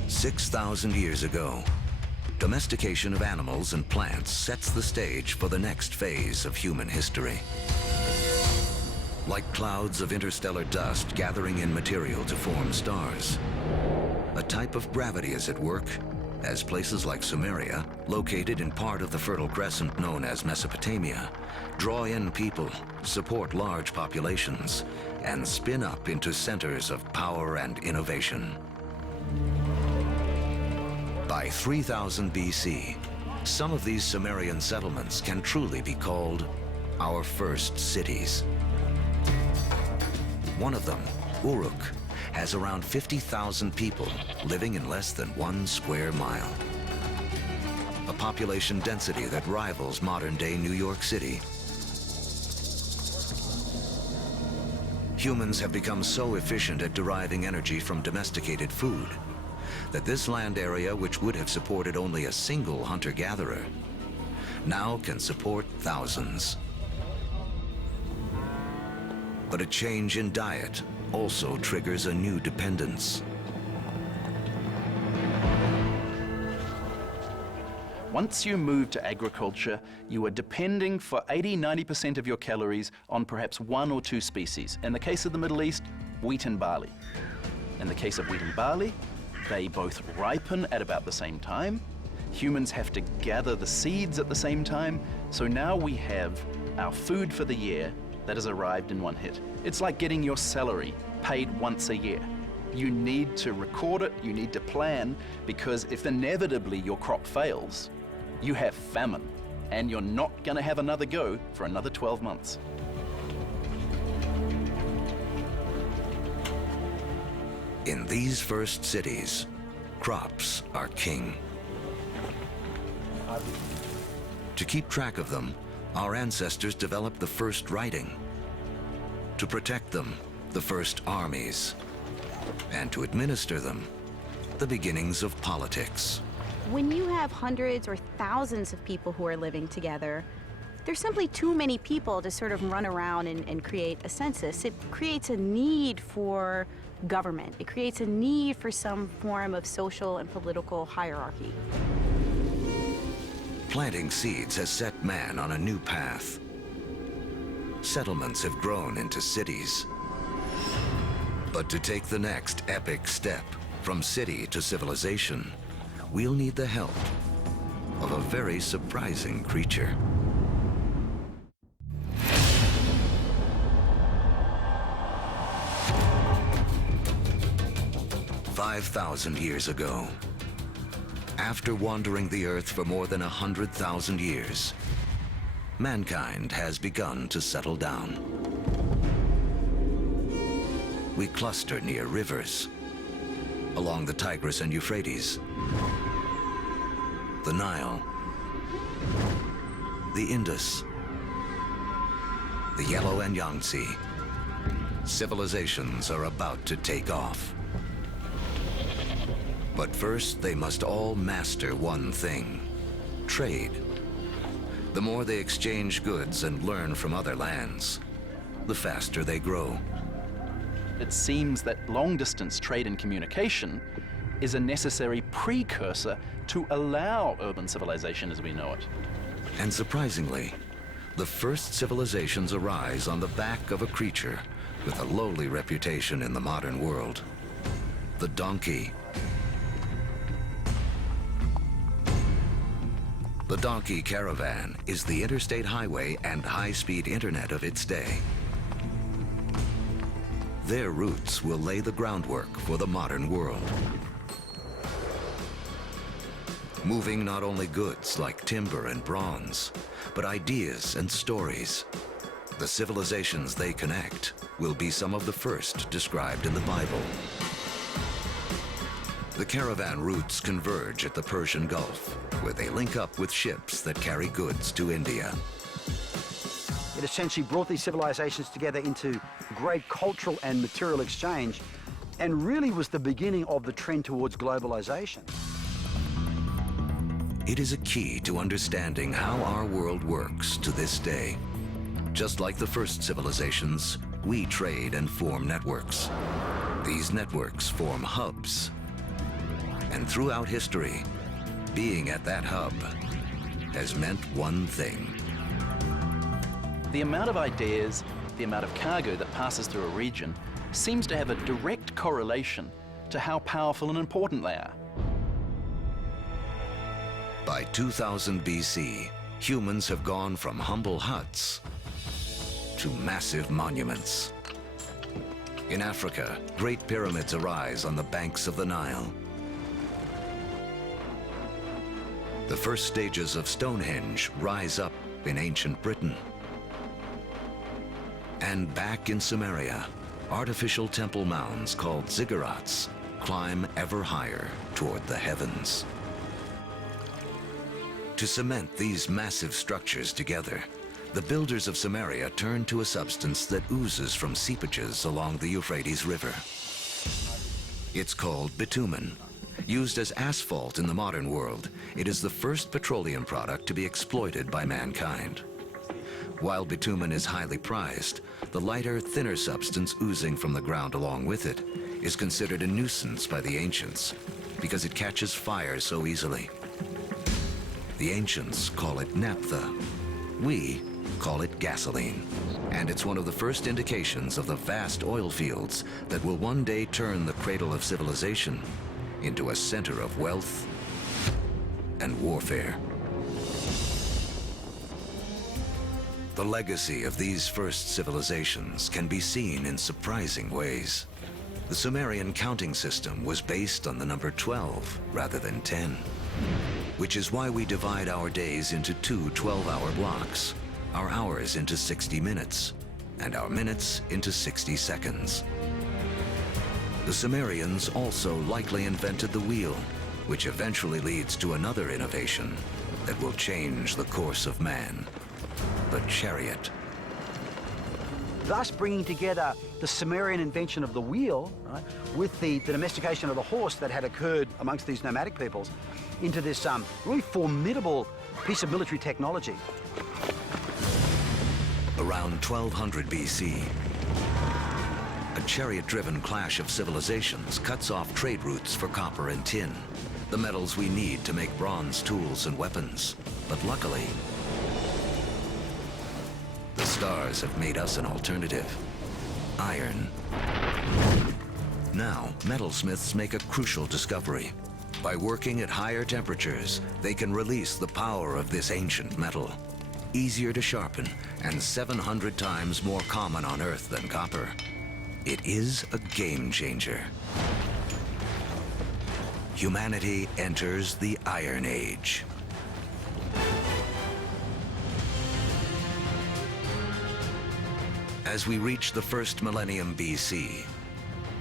"6,000 years ago, domestication of animals and plants sets the stage for the next phase of human history. Like clouds of interstellar dust gathering in material to form stars, a type of gravity is at work as places like Sumeria, located in part of the Fertile Crescent known as Mesopotamia, draw in people, support large populations, and spin up into centers of power and innovation. By 3000 BC, some of these Sumerian settlements can truly be called our first cities. One of them, Uruk, has around 50,000 people living in less than 1 square mile. A population density that rivals modern-day New York City. Humans have become so efficient at deriving energy from domesticated food that this land area, which would have supported only a single hunter-gatherer, now can support thousands. But a change in diet also triggers a new dependence. Once you move to agriculture, you are depending for 80–90% of your calories on perhaps 1 or 2 species. In the case of the Middle East, wheat and barley. In the case of wheat and barley, they both ripen at about the same time. Humans have to gather the seeds at the same time. So now we have our food for the year that has arrived in one hit. It's like getting your salary paid once a year. You need to record it, you need to plan, because if inevitably your crop fails, you have famine, and you're not gonna have another go for another 12 months. In these first cities, crops are king. To keep track of them, our ancestors developed the first writing. To protect them, the first armies. And to administer them, the beginnings of politics. When you have hundreds or thousands of people who are living together, there's simply too many people to sort of run around and create a census. It creates a need for government. It creates a need for some form of social and political hierarchy. Planting seeds has set man on a new path. Settlements have grown into cities. But to take the next epic step from city to civilization, we'll need the help of a very surprising creature. "5,000 years ago, after wandering the Earth for more than 100,000 years, mankind has begun to settle down. We cluster near rivers, along the Tigris and Euphrates, the Nile, the Indus, the Yellow and Yangtze. Civilizations are about to take off. But first, they must all master one thing: trade. The more they exchange goods and learn from other lands, the faster they grow. It seems that long-distance trade and communication is a necessary precursor to allow urban civilization as we know it. And surprisingly, the first civilizations arise on the back of a creature with a lowly reputation in the modern world: the donkey. The donkey caravan is the interstate highway and high-speed internet of its day. Their routes will lay the groundwork for the modern world. Moving not only goods like timber and bronze, but ideas and stories. The civilizations they connect will be some of the first described in the Bible. The caravan routes converge at the Persian Gulf, where they link up with ships that carry goods to India. It essentially brought these civilizations together into great cultural and material exchange, and really was the beginning of the trend towards globalization. It is a key to understanding how our world works to this day. Just like the first civilizations, we trade and form networks. These networks form hubs. And throughout history, being at that hub has meant one thing. The amount of ideas, the amount of cargo that passes through a region seems to have a direct correlation to how powerful and important they are. By 2000 BC, humans have gone from humble huts to massive monuments. In Africa, great pyramids arise on the banks of the Nile. The first stages of Stonehenge rise up in ancient Britain. And back in Samaria, artificial temple mounds called ziggurats climb ever higher toward the heavens. To cement these massive structures together, the builders of Samaria turned to a substance that oozes from seepages along the Euphrates River. It's called bitumen. Used as asphalt in the modern world, it is the first petroleum product to be exploited by mankind. While bitumen is highly prized, the lighter, thinner substance oozing from the ground along with it is considered a nuisance by the ancients because it catches fire so easily. The ancients call it naphtha. We call it gasoline. And it's one of the first indications of the vast oil fields that will one day turn the cradle of civilization into a center of wealth and warfare. The legacy of these first civilizations can be seen in surprising ways. The Sumerian counting system was based on the number 12 rather than 10, which is why we divide our days into two 12-hour blocks, our hours into 60 minutes, and our minutes into 60 seconds. The Sumerians also likely invented the wheel, which eventually leads to another innovation that will change the course of man. The chariot. Thus bringing together the Sumerian invention of the wheel, right, with the domestication of the horse that had occurred amongst these nomadic peoples into this really formidable piece of military technology. Around 1200 BC, a chariot-driven clash of civilizations cuts off trade routes for copper and tin, the metals we need to make bronze tools and weapons. But luckily, the stars have made us an alternative: iron. Now, metalsmiths make a crucial discovery. By working at higher temperatures, they can release the power of this ancient metal. Easier to sharpen and 700 times more common on Earth than copper. It is a game changer. Humanity enters the Iron Age. As we reach the first millennium BC,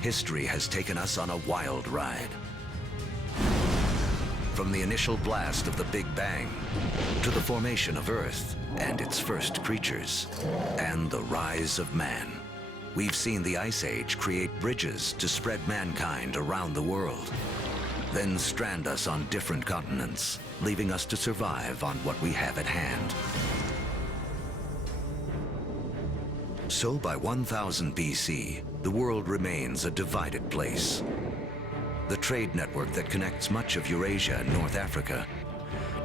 history has taken us on a wild ride. From the initial blast of the Big Bang, to the formation of Earth and its first creatures, and the rise of man. We've seen the Ice Age create bridges to spread mankind around the world, then strand us on different continents, leaving us to survive on what we have at hand. So by 1000 BC, the world remains a divided place. The trade network that connects much of Eurasia and North Africa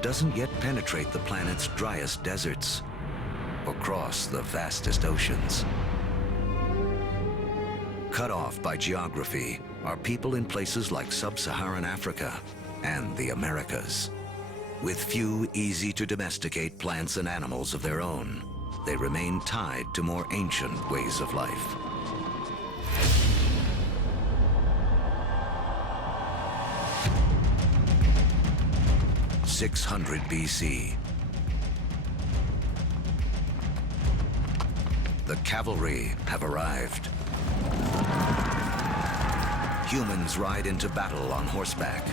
doesn't yet penetrate the planet's driest deserts or cross the vastest oceans. Cut off by geography are people in places like sub-Saharan Africa and the Americas. With few easy-to-domesticate plants and animals of their own, they remain tied to more ancient ways of life. -- 600 BC. The cavalry have arrived. Humans ride into battle on horseback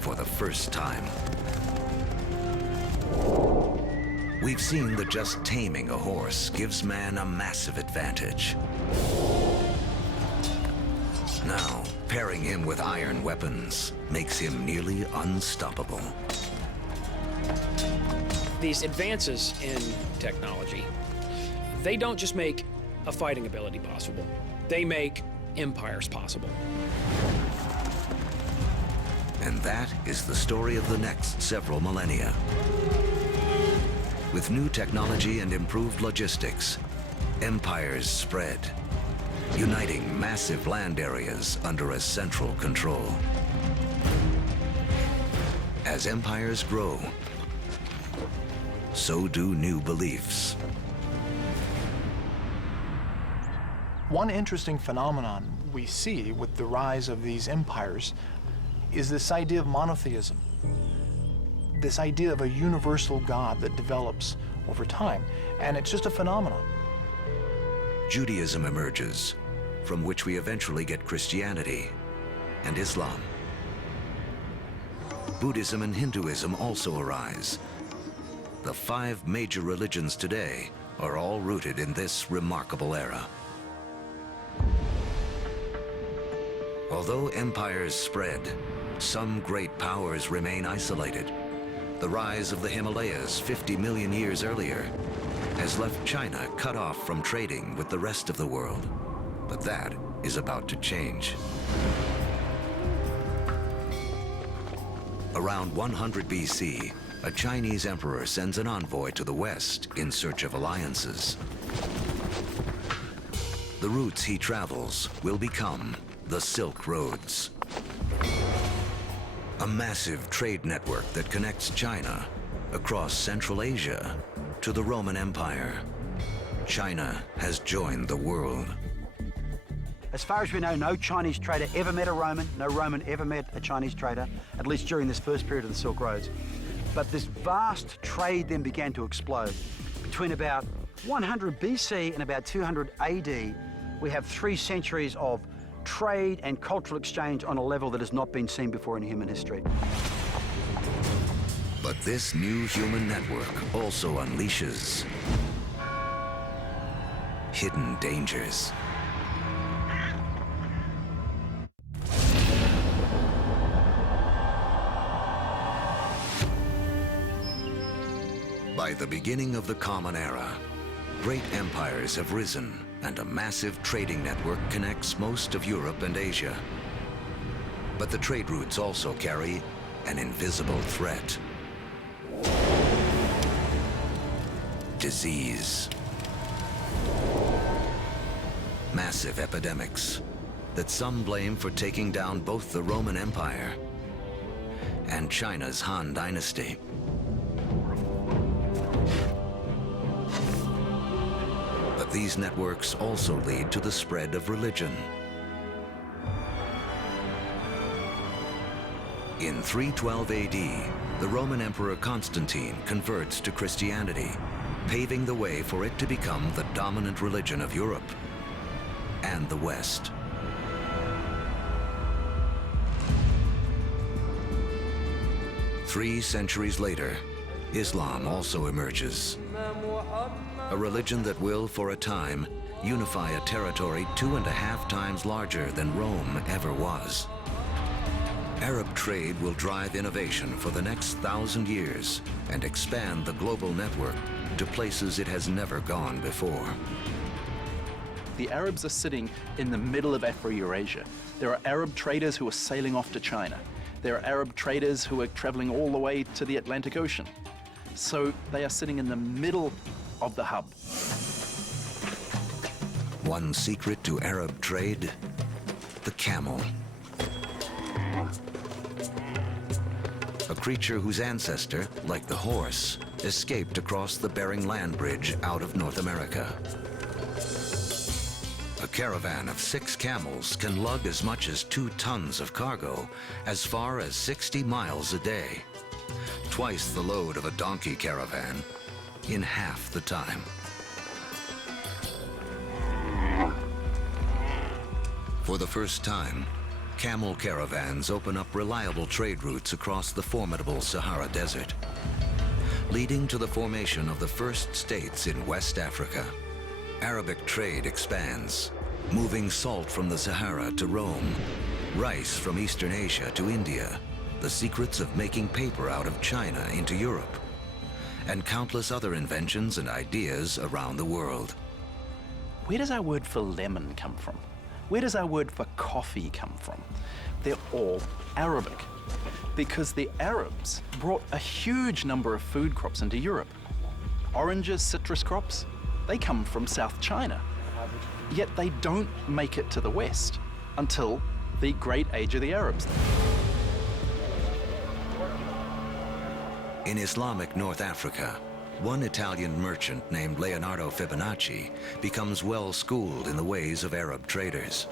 for the first time. We've seen that just taming a horse gives man a massive advantage. Now, pairing him with iron weapons makes him nearly unstoppable. These advances in technology, they don't just make a fighting ability possible. They make empires possible. And that is the story of the next several millennia. With new technology and improved logistics, empires spread, uniting massive land areas under a central control. As empires grow, so do new beliefs. One interesting phenomenon we see with the rise of these empires is this idea of monotheism, this idea of a universal God that develops over time, and it's just a phenomenon. Judaism emerges, from which we eventually get Christianity and Islam. Buddhism and Hinduism also arise. The 5 major religions today are all rooted in this remarkable era. Although empires spread, some great powers remain isolated. The rise of the Himalayas 50 million years earlier has left China cut off from trading with the rest of the world. But that is about to change. Around 100 BC, a Chinese emperor sends an envoy to the West in search of alliances. The routes he travels will become the Silk Roads, a massive trade network that connects China across Central Asia to the Roman Empire. China has joined the world. As far as we know, no Chinese trader ever met a Roman, no Roman ever met a Chinese trader, at least during this first period of the Silk Roads. But this vast trade then began to explode. Between about 100 BC and about 200 AD, we have 3 centuries of trade and cultural exchange on a level that has not been seen before in human history. But this new human network also unleashes hidden dangers. By the beginning of the Common Era, great empires have risen and a massive trading network connects most of Europe and Asia. But the trade routes also carry an invisible threat. Disease. Massive epidemics that some blame for taking down both the Roman Empire and China's Han Dynasty. But these networks also lead to the spread of religion. In 312 AD, the Roman Emperor Constantine converts to Christianity, paving the way for it to become the dominant religion of Europe and the West. Three centuries later, Islam also emerges. A religion that will, for a time, unify a territory 2.5 times larger than Rome ever was. Arab trade will drive innovation for the next 1,000 years and expand the global network to places it has never gone before. The Arabs are sitting in the middle of Afro-Eurasia. There are Arab traders who are sailing off to China. There are Arab traders who are traveling all the way to the Atlantic Ocean. So they are sitting in the middle of the hub. One secret to Arab trade: the camel. A creature whose ancestor, like the horse, escaped across the Bering Land Bridge out of North America. A caravan of 6 camels can lug as much as 2 tons of cargo as far as 60 miles a day, twice the load of a donkey caravan in half the time. For the first time, camel caravans open up reliable trade routes across the formidable Sahara Desert, leading to the formation of the first states in West Africa. Arabic trade expands, moving salt from the Sahara to Rome, rice from Eastern Asia to India, the secrets of making paper out of China into Europe, and countless other inventions and ideas around the world. Where does our word for lemon come from? Where does our word for coffee come from? They're all Arabic. Because the Arabs brought a huge number of food crops into Europe. Oranges, citrus crops, they come from South China. Yet they don't make it to the West until the Great Age of the Arabs. In Islamic North Africa, one Italian merchant named Leonardo Fibonacci becomes well-schooled in the ways of Arab traders.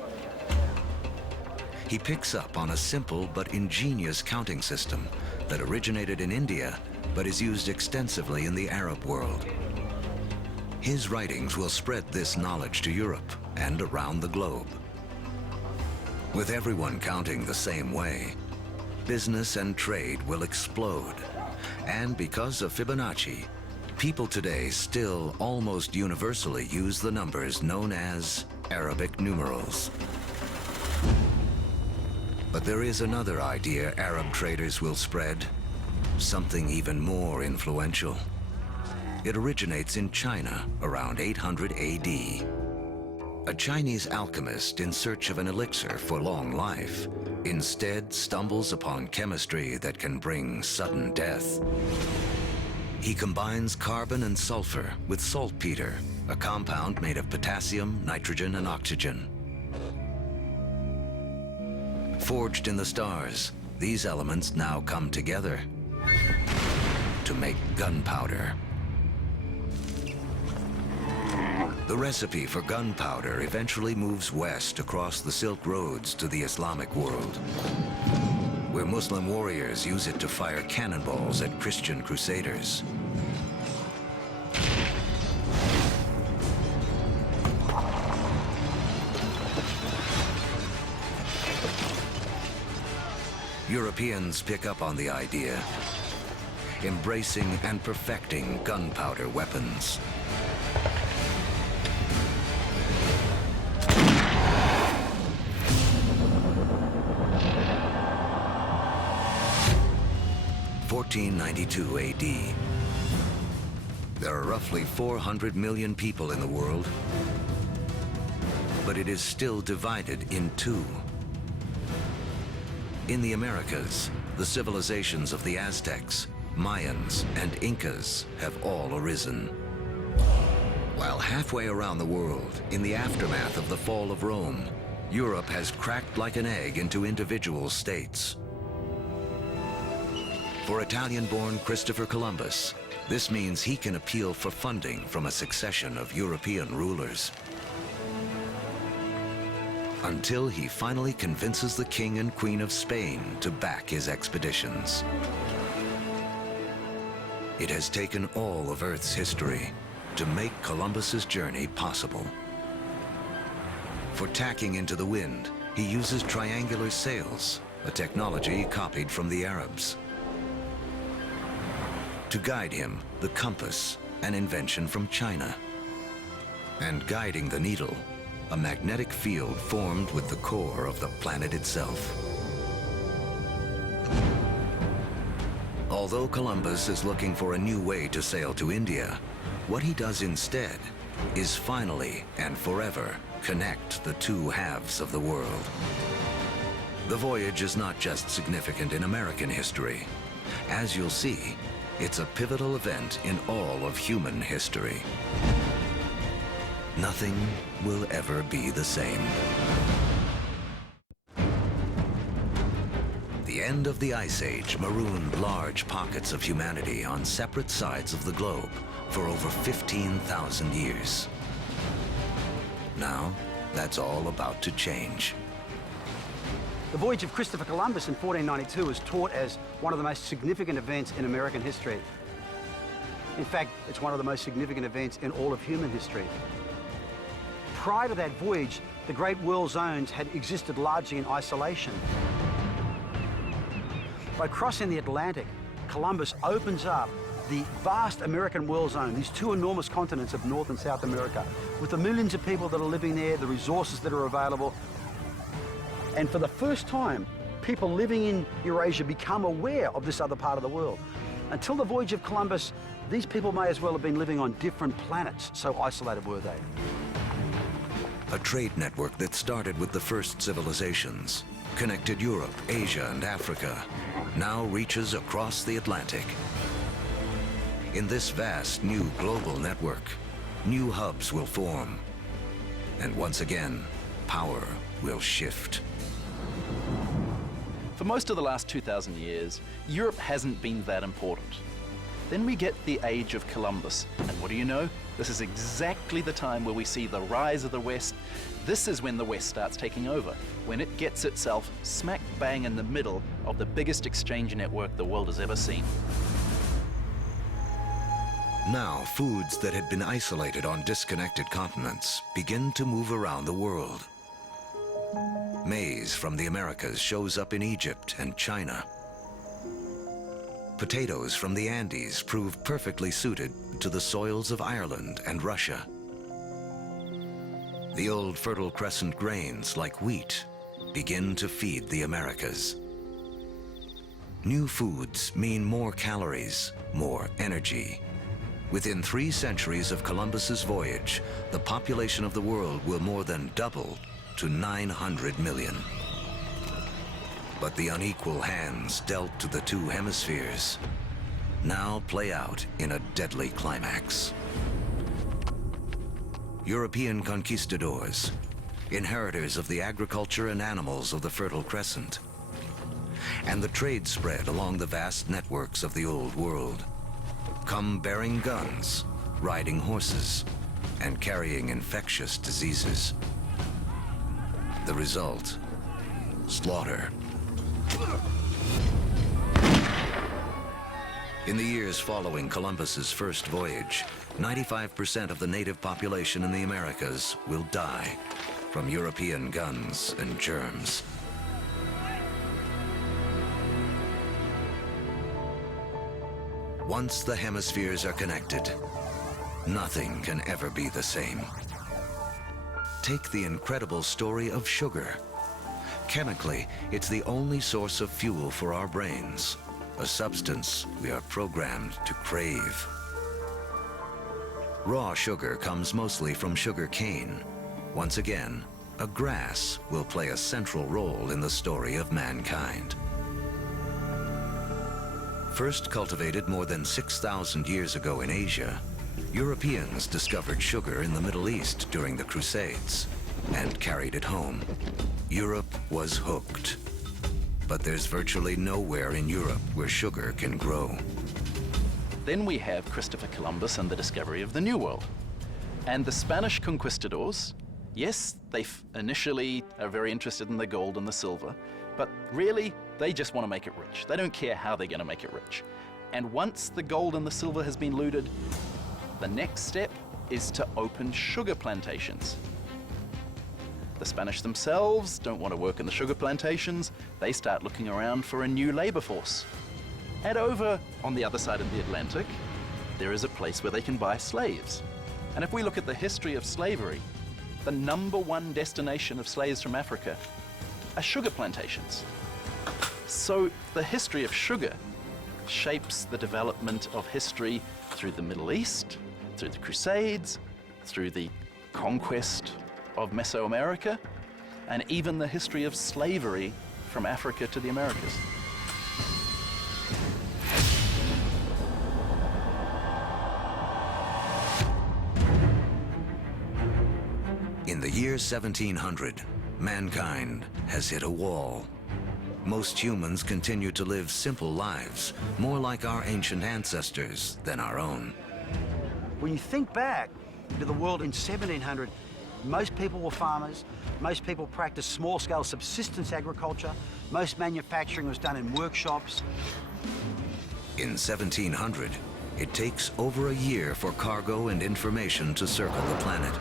He picks up on a simple but ingenious counting system that originated in India but is used extensively in the Arab world. His writings will spread this knowledge to Europe and around the globe. With everyone counting the same way, business and trade will explode. And because of Fibonacci, people today still almost universally use the numbers known as Arabic numerals. But there is another idea Arab traders will spread, something even more influential. It originates in China around 800 AD. A Chinese alchemist in search of an elixir for long life instead stumbles upon chemistry that can bring sudden death. He combines carbon and sulfur with saltpeter, a compound made of potassium, nitrogen, and oxygen. Forged in the stars, these elements now come together to make gunpowder. The recipe for gunpowder eventually moves west across the Silk Roads to the Islamic world, where Muslim warriors use it to fire cannonballs at Christian crusaders. Europeans pick up on the idea, embracing and perfecting gunpowder weapons. In 1492 AD. There are roughly 400 million people in the world, but it is still divided in two. In the Americas, the civilizations of the Aztecs, Mayans, and Incas have all arisen. While halfway around the world, in the aftermath of the fall of Rome, Europe has cracked like an egg into individual states. For Italian-born Christopher Columbus, this means he can appeal for funding from a succession of European rulers. Until he finally convinces the King and Queen of Spain to back his expeditions. It has taken all of Earth's history to make Columbus's journey possible. For tacking into the wind, he uses triangular sails, a technology copied from the Arabs. To guide him, the compass, an invention from China. And guiding the needle, a magnetic field formed with the core of the planet itself. Although Columbus is looking for a new way to sail to India, what he does instead is finally and forever connect the two halves of the world. The voyage is not just significant in American history. As you'll see, it's a pivotal event in all of human history. Nothing will ever be the same. The end of the Ice Age marooned large pockets of humanity on separate sides of the globe for over 15,000 years. Now, that's all about to change. The voyage of Christopher Columbus in 1492 is taught as one of the most significant events in American history. In fact, it's one of the most significant events in all of human history. Prior to that voyage, the Great World Zones had existed largely in isolation. By crossing the Atlantic, Columbus opens up the vast American world zone, these two enormous continents of North and South America, with the millions of people that are living there, the resources that are available. And for the first time, people living in Eurasia become aware of this other part of the world. Until the voyage of Columbus, these people may as well have been living on different planets, so isolated were they. A trade network that started with the first civilizations connected Europe, Asia, and Africa, now reaches across the Atlantic. In this vast new global network, new hubs will form. And once again, power will shift. For most of the last 2,000 years, Europe hasn't been that important. Then we get the age of Columbus, and what do you know? This is exactly the time where we see the rise of the West. This is when the West starts taking over, when it gets itself smack bang in the middle of the biggest exchange network the world has ever seen. Now, foods that had been isolated on disconnected continents begin to move around the world. Maize from the Americas shows up in Egypt and China. Potatoes from the Andes prove perfectly suited to the soils of Ireland and Russia. The old Fertile Crescent grains, like wheat, begin to feed the Americas. New foods mean more calories, more energy. Within 3 centuries of Columbus's voyage, the population of the world will more than double to 900 million. But the unequal hands dealt to the 2 hemispheres now play out in a deadly climax. European conquistadors, inheritors of the agriculture and animals of the Fertile Crescent, and the trade spread along the vast networks of the Old World, come bearing guns, riding horses, and carrying infectious diseases. The result, slaughter. In the years following Columbus's first voyage, 95% of the native population in the Americas will die from European guns and germs. Once the hemispheres are connected, nothing can ever be the same. Take the incredible story of sugar. Chemically, it's the only source of fuel for our brains, a substance we are programmed to crave. Raw sugar comes mostly from sugar cane. Once again, a grass will play a central role in the story of mankind. First cultivated more than 6,000 years ago in Asia, Europeans discovered sugar in the Middle East during the Crusades and carried it home. Europe was hooked. But there's virtually nowhere in Europe where sugar can grow. Then we have Christopher Columbus and the discovery of the New World. And the Spanish conquistadors, yes, they initially are very interested in the gold and the silver, but really, they just want to make it rich. They don't care how they're going to make it rich. And once the gold and the silver has been looted, the next step is to open sugar plantations. The Spanish themselves don't want to work in the sugar plantations. They start looking around for a new labor force. And over on the other side of the Atlantic, there is a place where they can buy slaves. And if we look at the history of slavery, the #1 destination of slaves from Africa are sugar plantations. So the history of sugar shapes the development of history through the Middle East, through the Crusades, through the conquest of Mesoamerica, and even the history of slavery from Africa to the Americas. In the year 1700, mankind has hit a wall. Most humans continue to live simple lives, more like our ancient ancestors than our own. When you think back to the world in 1700, most people were farmers, most people practiced small-scale subsistence agriculture, most manufacturing was done in workshops. In 1700, it takes over a year for cargo and information to circle the planet.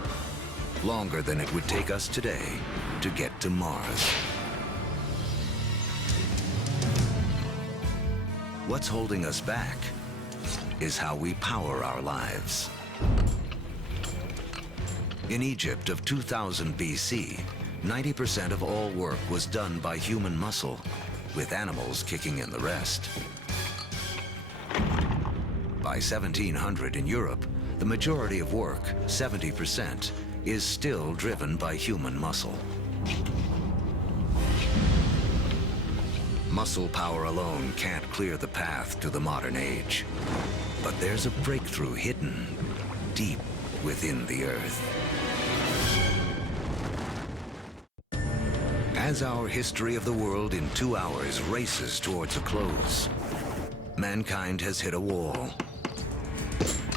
Longer than it would take us today to get to Mars. What's holding us back is how we power our lives. In Egypt of 2000 BC, 90% of all work was done by human muscle, with animals kicking in the rest. By 1700 in Europe, the majority of work, 70%, is still driven by human muscle. Muscle power alone can't clear the path to the modern age. But there's a breakthrough hidden deep within the Earth. As our history of the world in 2 hours races towards a close, mankind has hit a wall.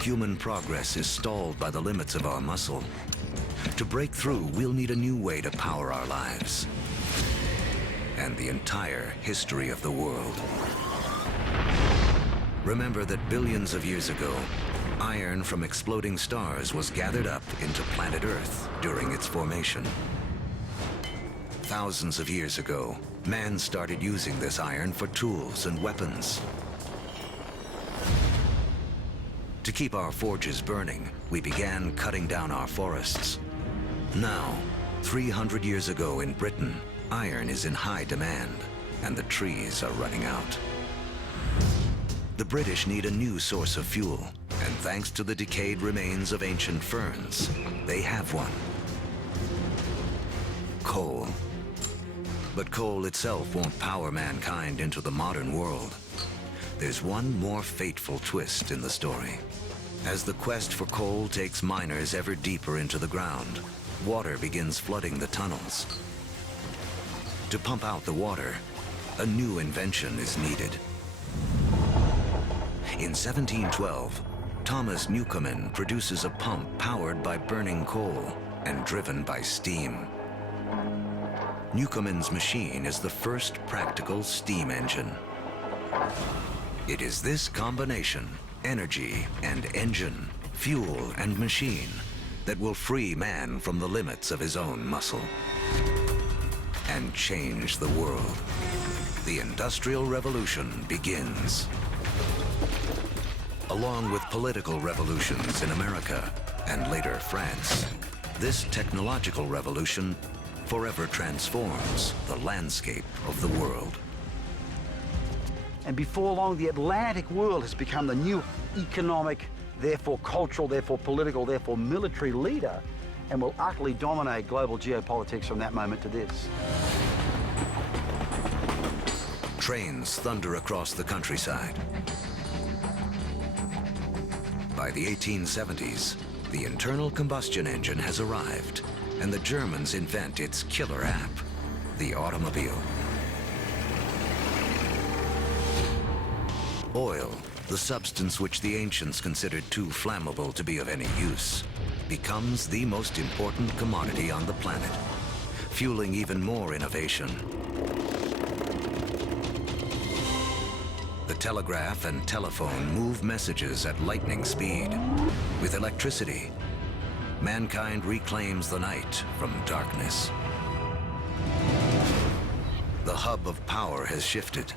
Human progress is stalled by the limits of our muscle. To break through, we'll need a new way to power our lives and the entire history of the world. Remember that billions of years ago, iron from exploding stars was gathered up into planet Earth during its formation. Thousands of years ago, man started using this iron for tools and weapons. To keep our forges burning, we began cutting down our forests. Now, 300 years ago in Britain, iron is in high demand, and the trees are running out. The British need a new source of fuel, and thanks to the decayed remains of ancient ferns, they have one. Coal. But coal itself won't power mankind into the modern world. There's one more fateful twist in the story. As the quest for coal takes miners ever deeper into the ground, water begins flooding the tunnels. To pump out the water, a new invention is needed. In 1712, Thomas Newcomen produces a pump powered by burning coal and driven by steam. Newcomen's machine is the first practical steam engine. It is this combination, energy and engine, fuel and machine, that will free man from the limits of his own muscle and change the world. The Industrial Revolution begins. Along with political revolutions in America and later France, this technological revolution forever transforms the landscape of the world. And before long, the Atlantic world has become the new economic, therefore cultural, therefore political, therefore military leader, and will utterly dominate global geopolitics from that moment to this. Trains thunder across the countryside. By the 1870s, the internal combustion engine has arrived, and the Germans invent its killer app, the automobile. Oil, the substance which the ancients considered too flammable to be of any use, becomes the most important commodity on the planet, fueling even more innovation. The telegraph and telephone move messages at lightning speed. With electricity, mankind reclaims the night from darkness. The hub of power has shifted.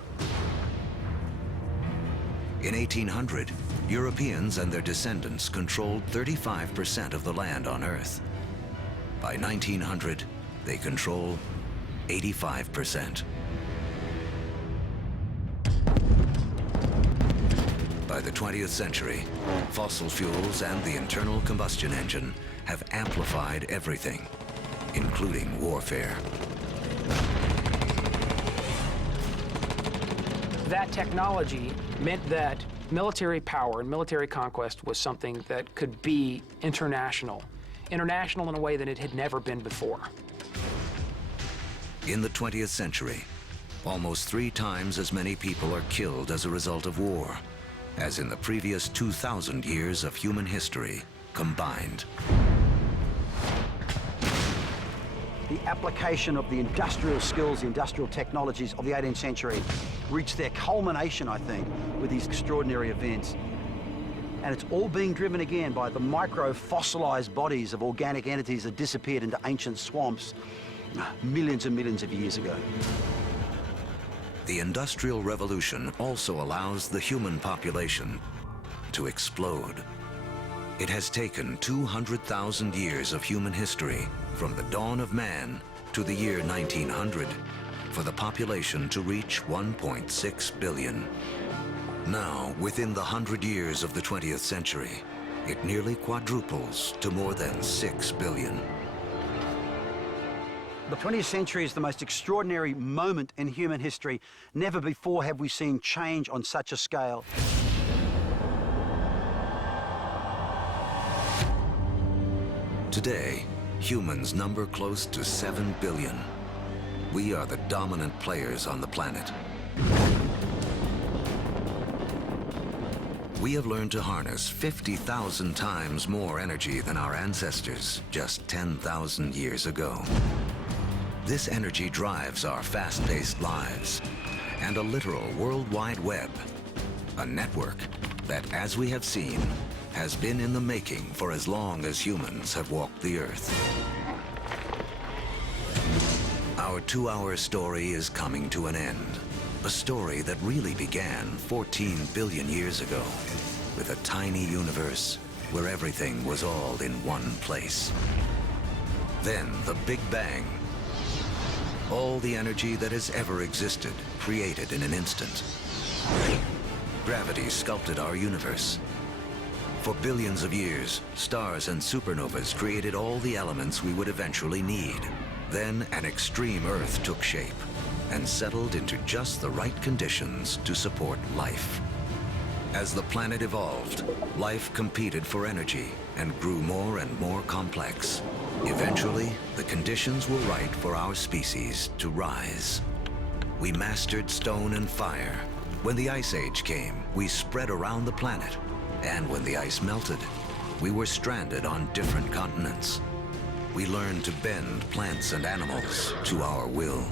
In 1800, Europeans and their descendants controlled 35% of the land on Earth. By 1900, they control 85%. By the 20th century, fossil fuels and the internal combustion engine have amplified everything, including warfare. That technology meant that military power and military conquest was something that could be international in a way that it had never been before. In the 20th century, almost 3 times as many people are killed as a result of war as in the previous 2,000 years of human history combined. The application of the industrial skills, the industrial technologies of the 18th century reached their culmination, I think, with these extraordinary events. And it's all being driven again by the micro-fossilized bodies of organic entities that disappeared into ancient swamps millions and millions of years ago. The Industrial Revolution also allows the human population to explode. It has taken 200,000 years of human history, from the dawn of man to the year 1900, for the population to reach 1.6 billion. Now, within the 100 years of the 20th century, it nearly quadruples to more than 6 billion. The 20th century is the most extraordinary moment in human history. Never before have we seen change on such a scale. Today, humans number close to 7 billion. We are the dominant players on the planet. We have learned to harness 50,000 times more energy than our ancestors just 10,000 years ago. This energy drives our fast-paced lives and a literal worldwide web, a network that, as we have seen, has been in the making for as long as humans have walked the Earth. Our 2-hour story is coming to an end. A story that really began 14 billion years ago with a tiny universe where everything was all in one place. Then the Big Bang. All the energy that has ever existed created in an instant. Gravity sculpted our universe. For billions of years, stars and supernovas created all the elements we would eventually need. Then an extreme Earth took shape and settled into just the right conditions to support life. As the planet evolved, life competed for energy and grew more and more complex. Eventually, the conditions were right for our species to rise. We mastered stone and fire. When the Ice Age came, we spread around the planet. And when the ice melted, we were stranded on different continents. We learned to bend plants and animals to our will.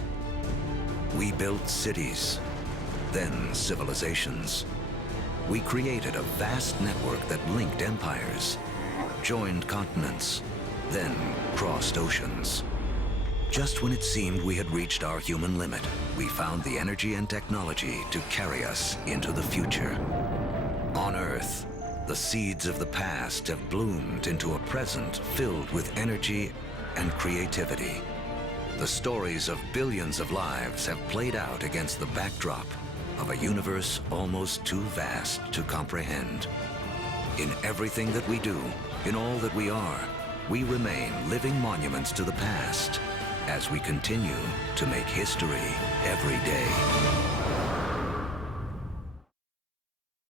We built cities, then civilizations. We created a vast network that linked empires, joined continents, then crossed oceans. Just when it seemed we had reached our human limit, we found the energy and technology to carry us into the future. On Earth, the seeds of the past have bloomed into a present filled with energy and creativity. The stories of billions of lives have played out against the backdrop of a universe almost too vast to comprehend. In everything that we do, in all that we are, we remain living monuments to the past as we continue to make history every day.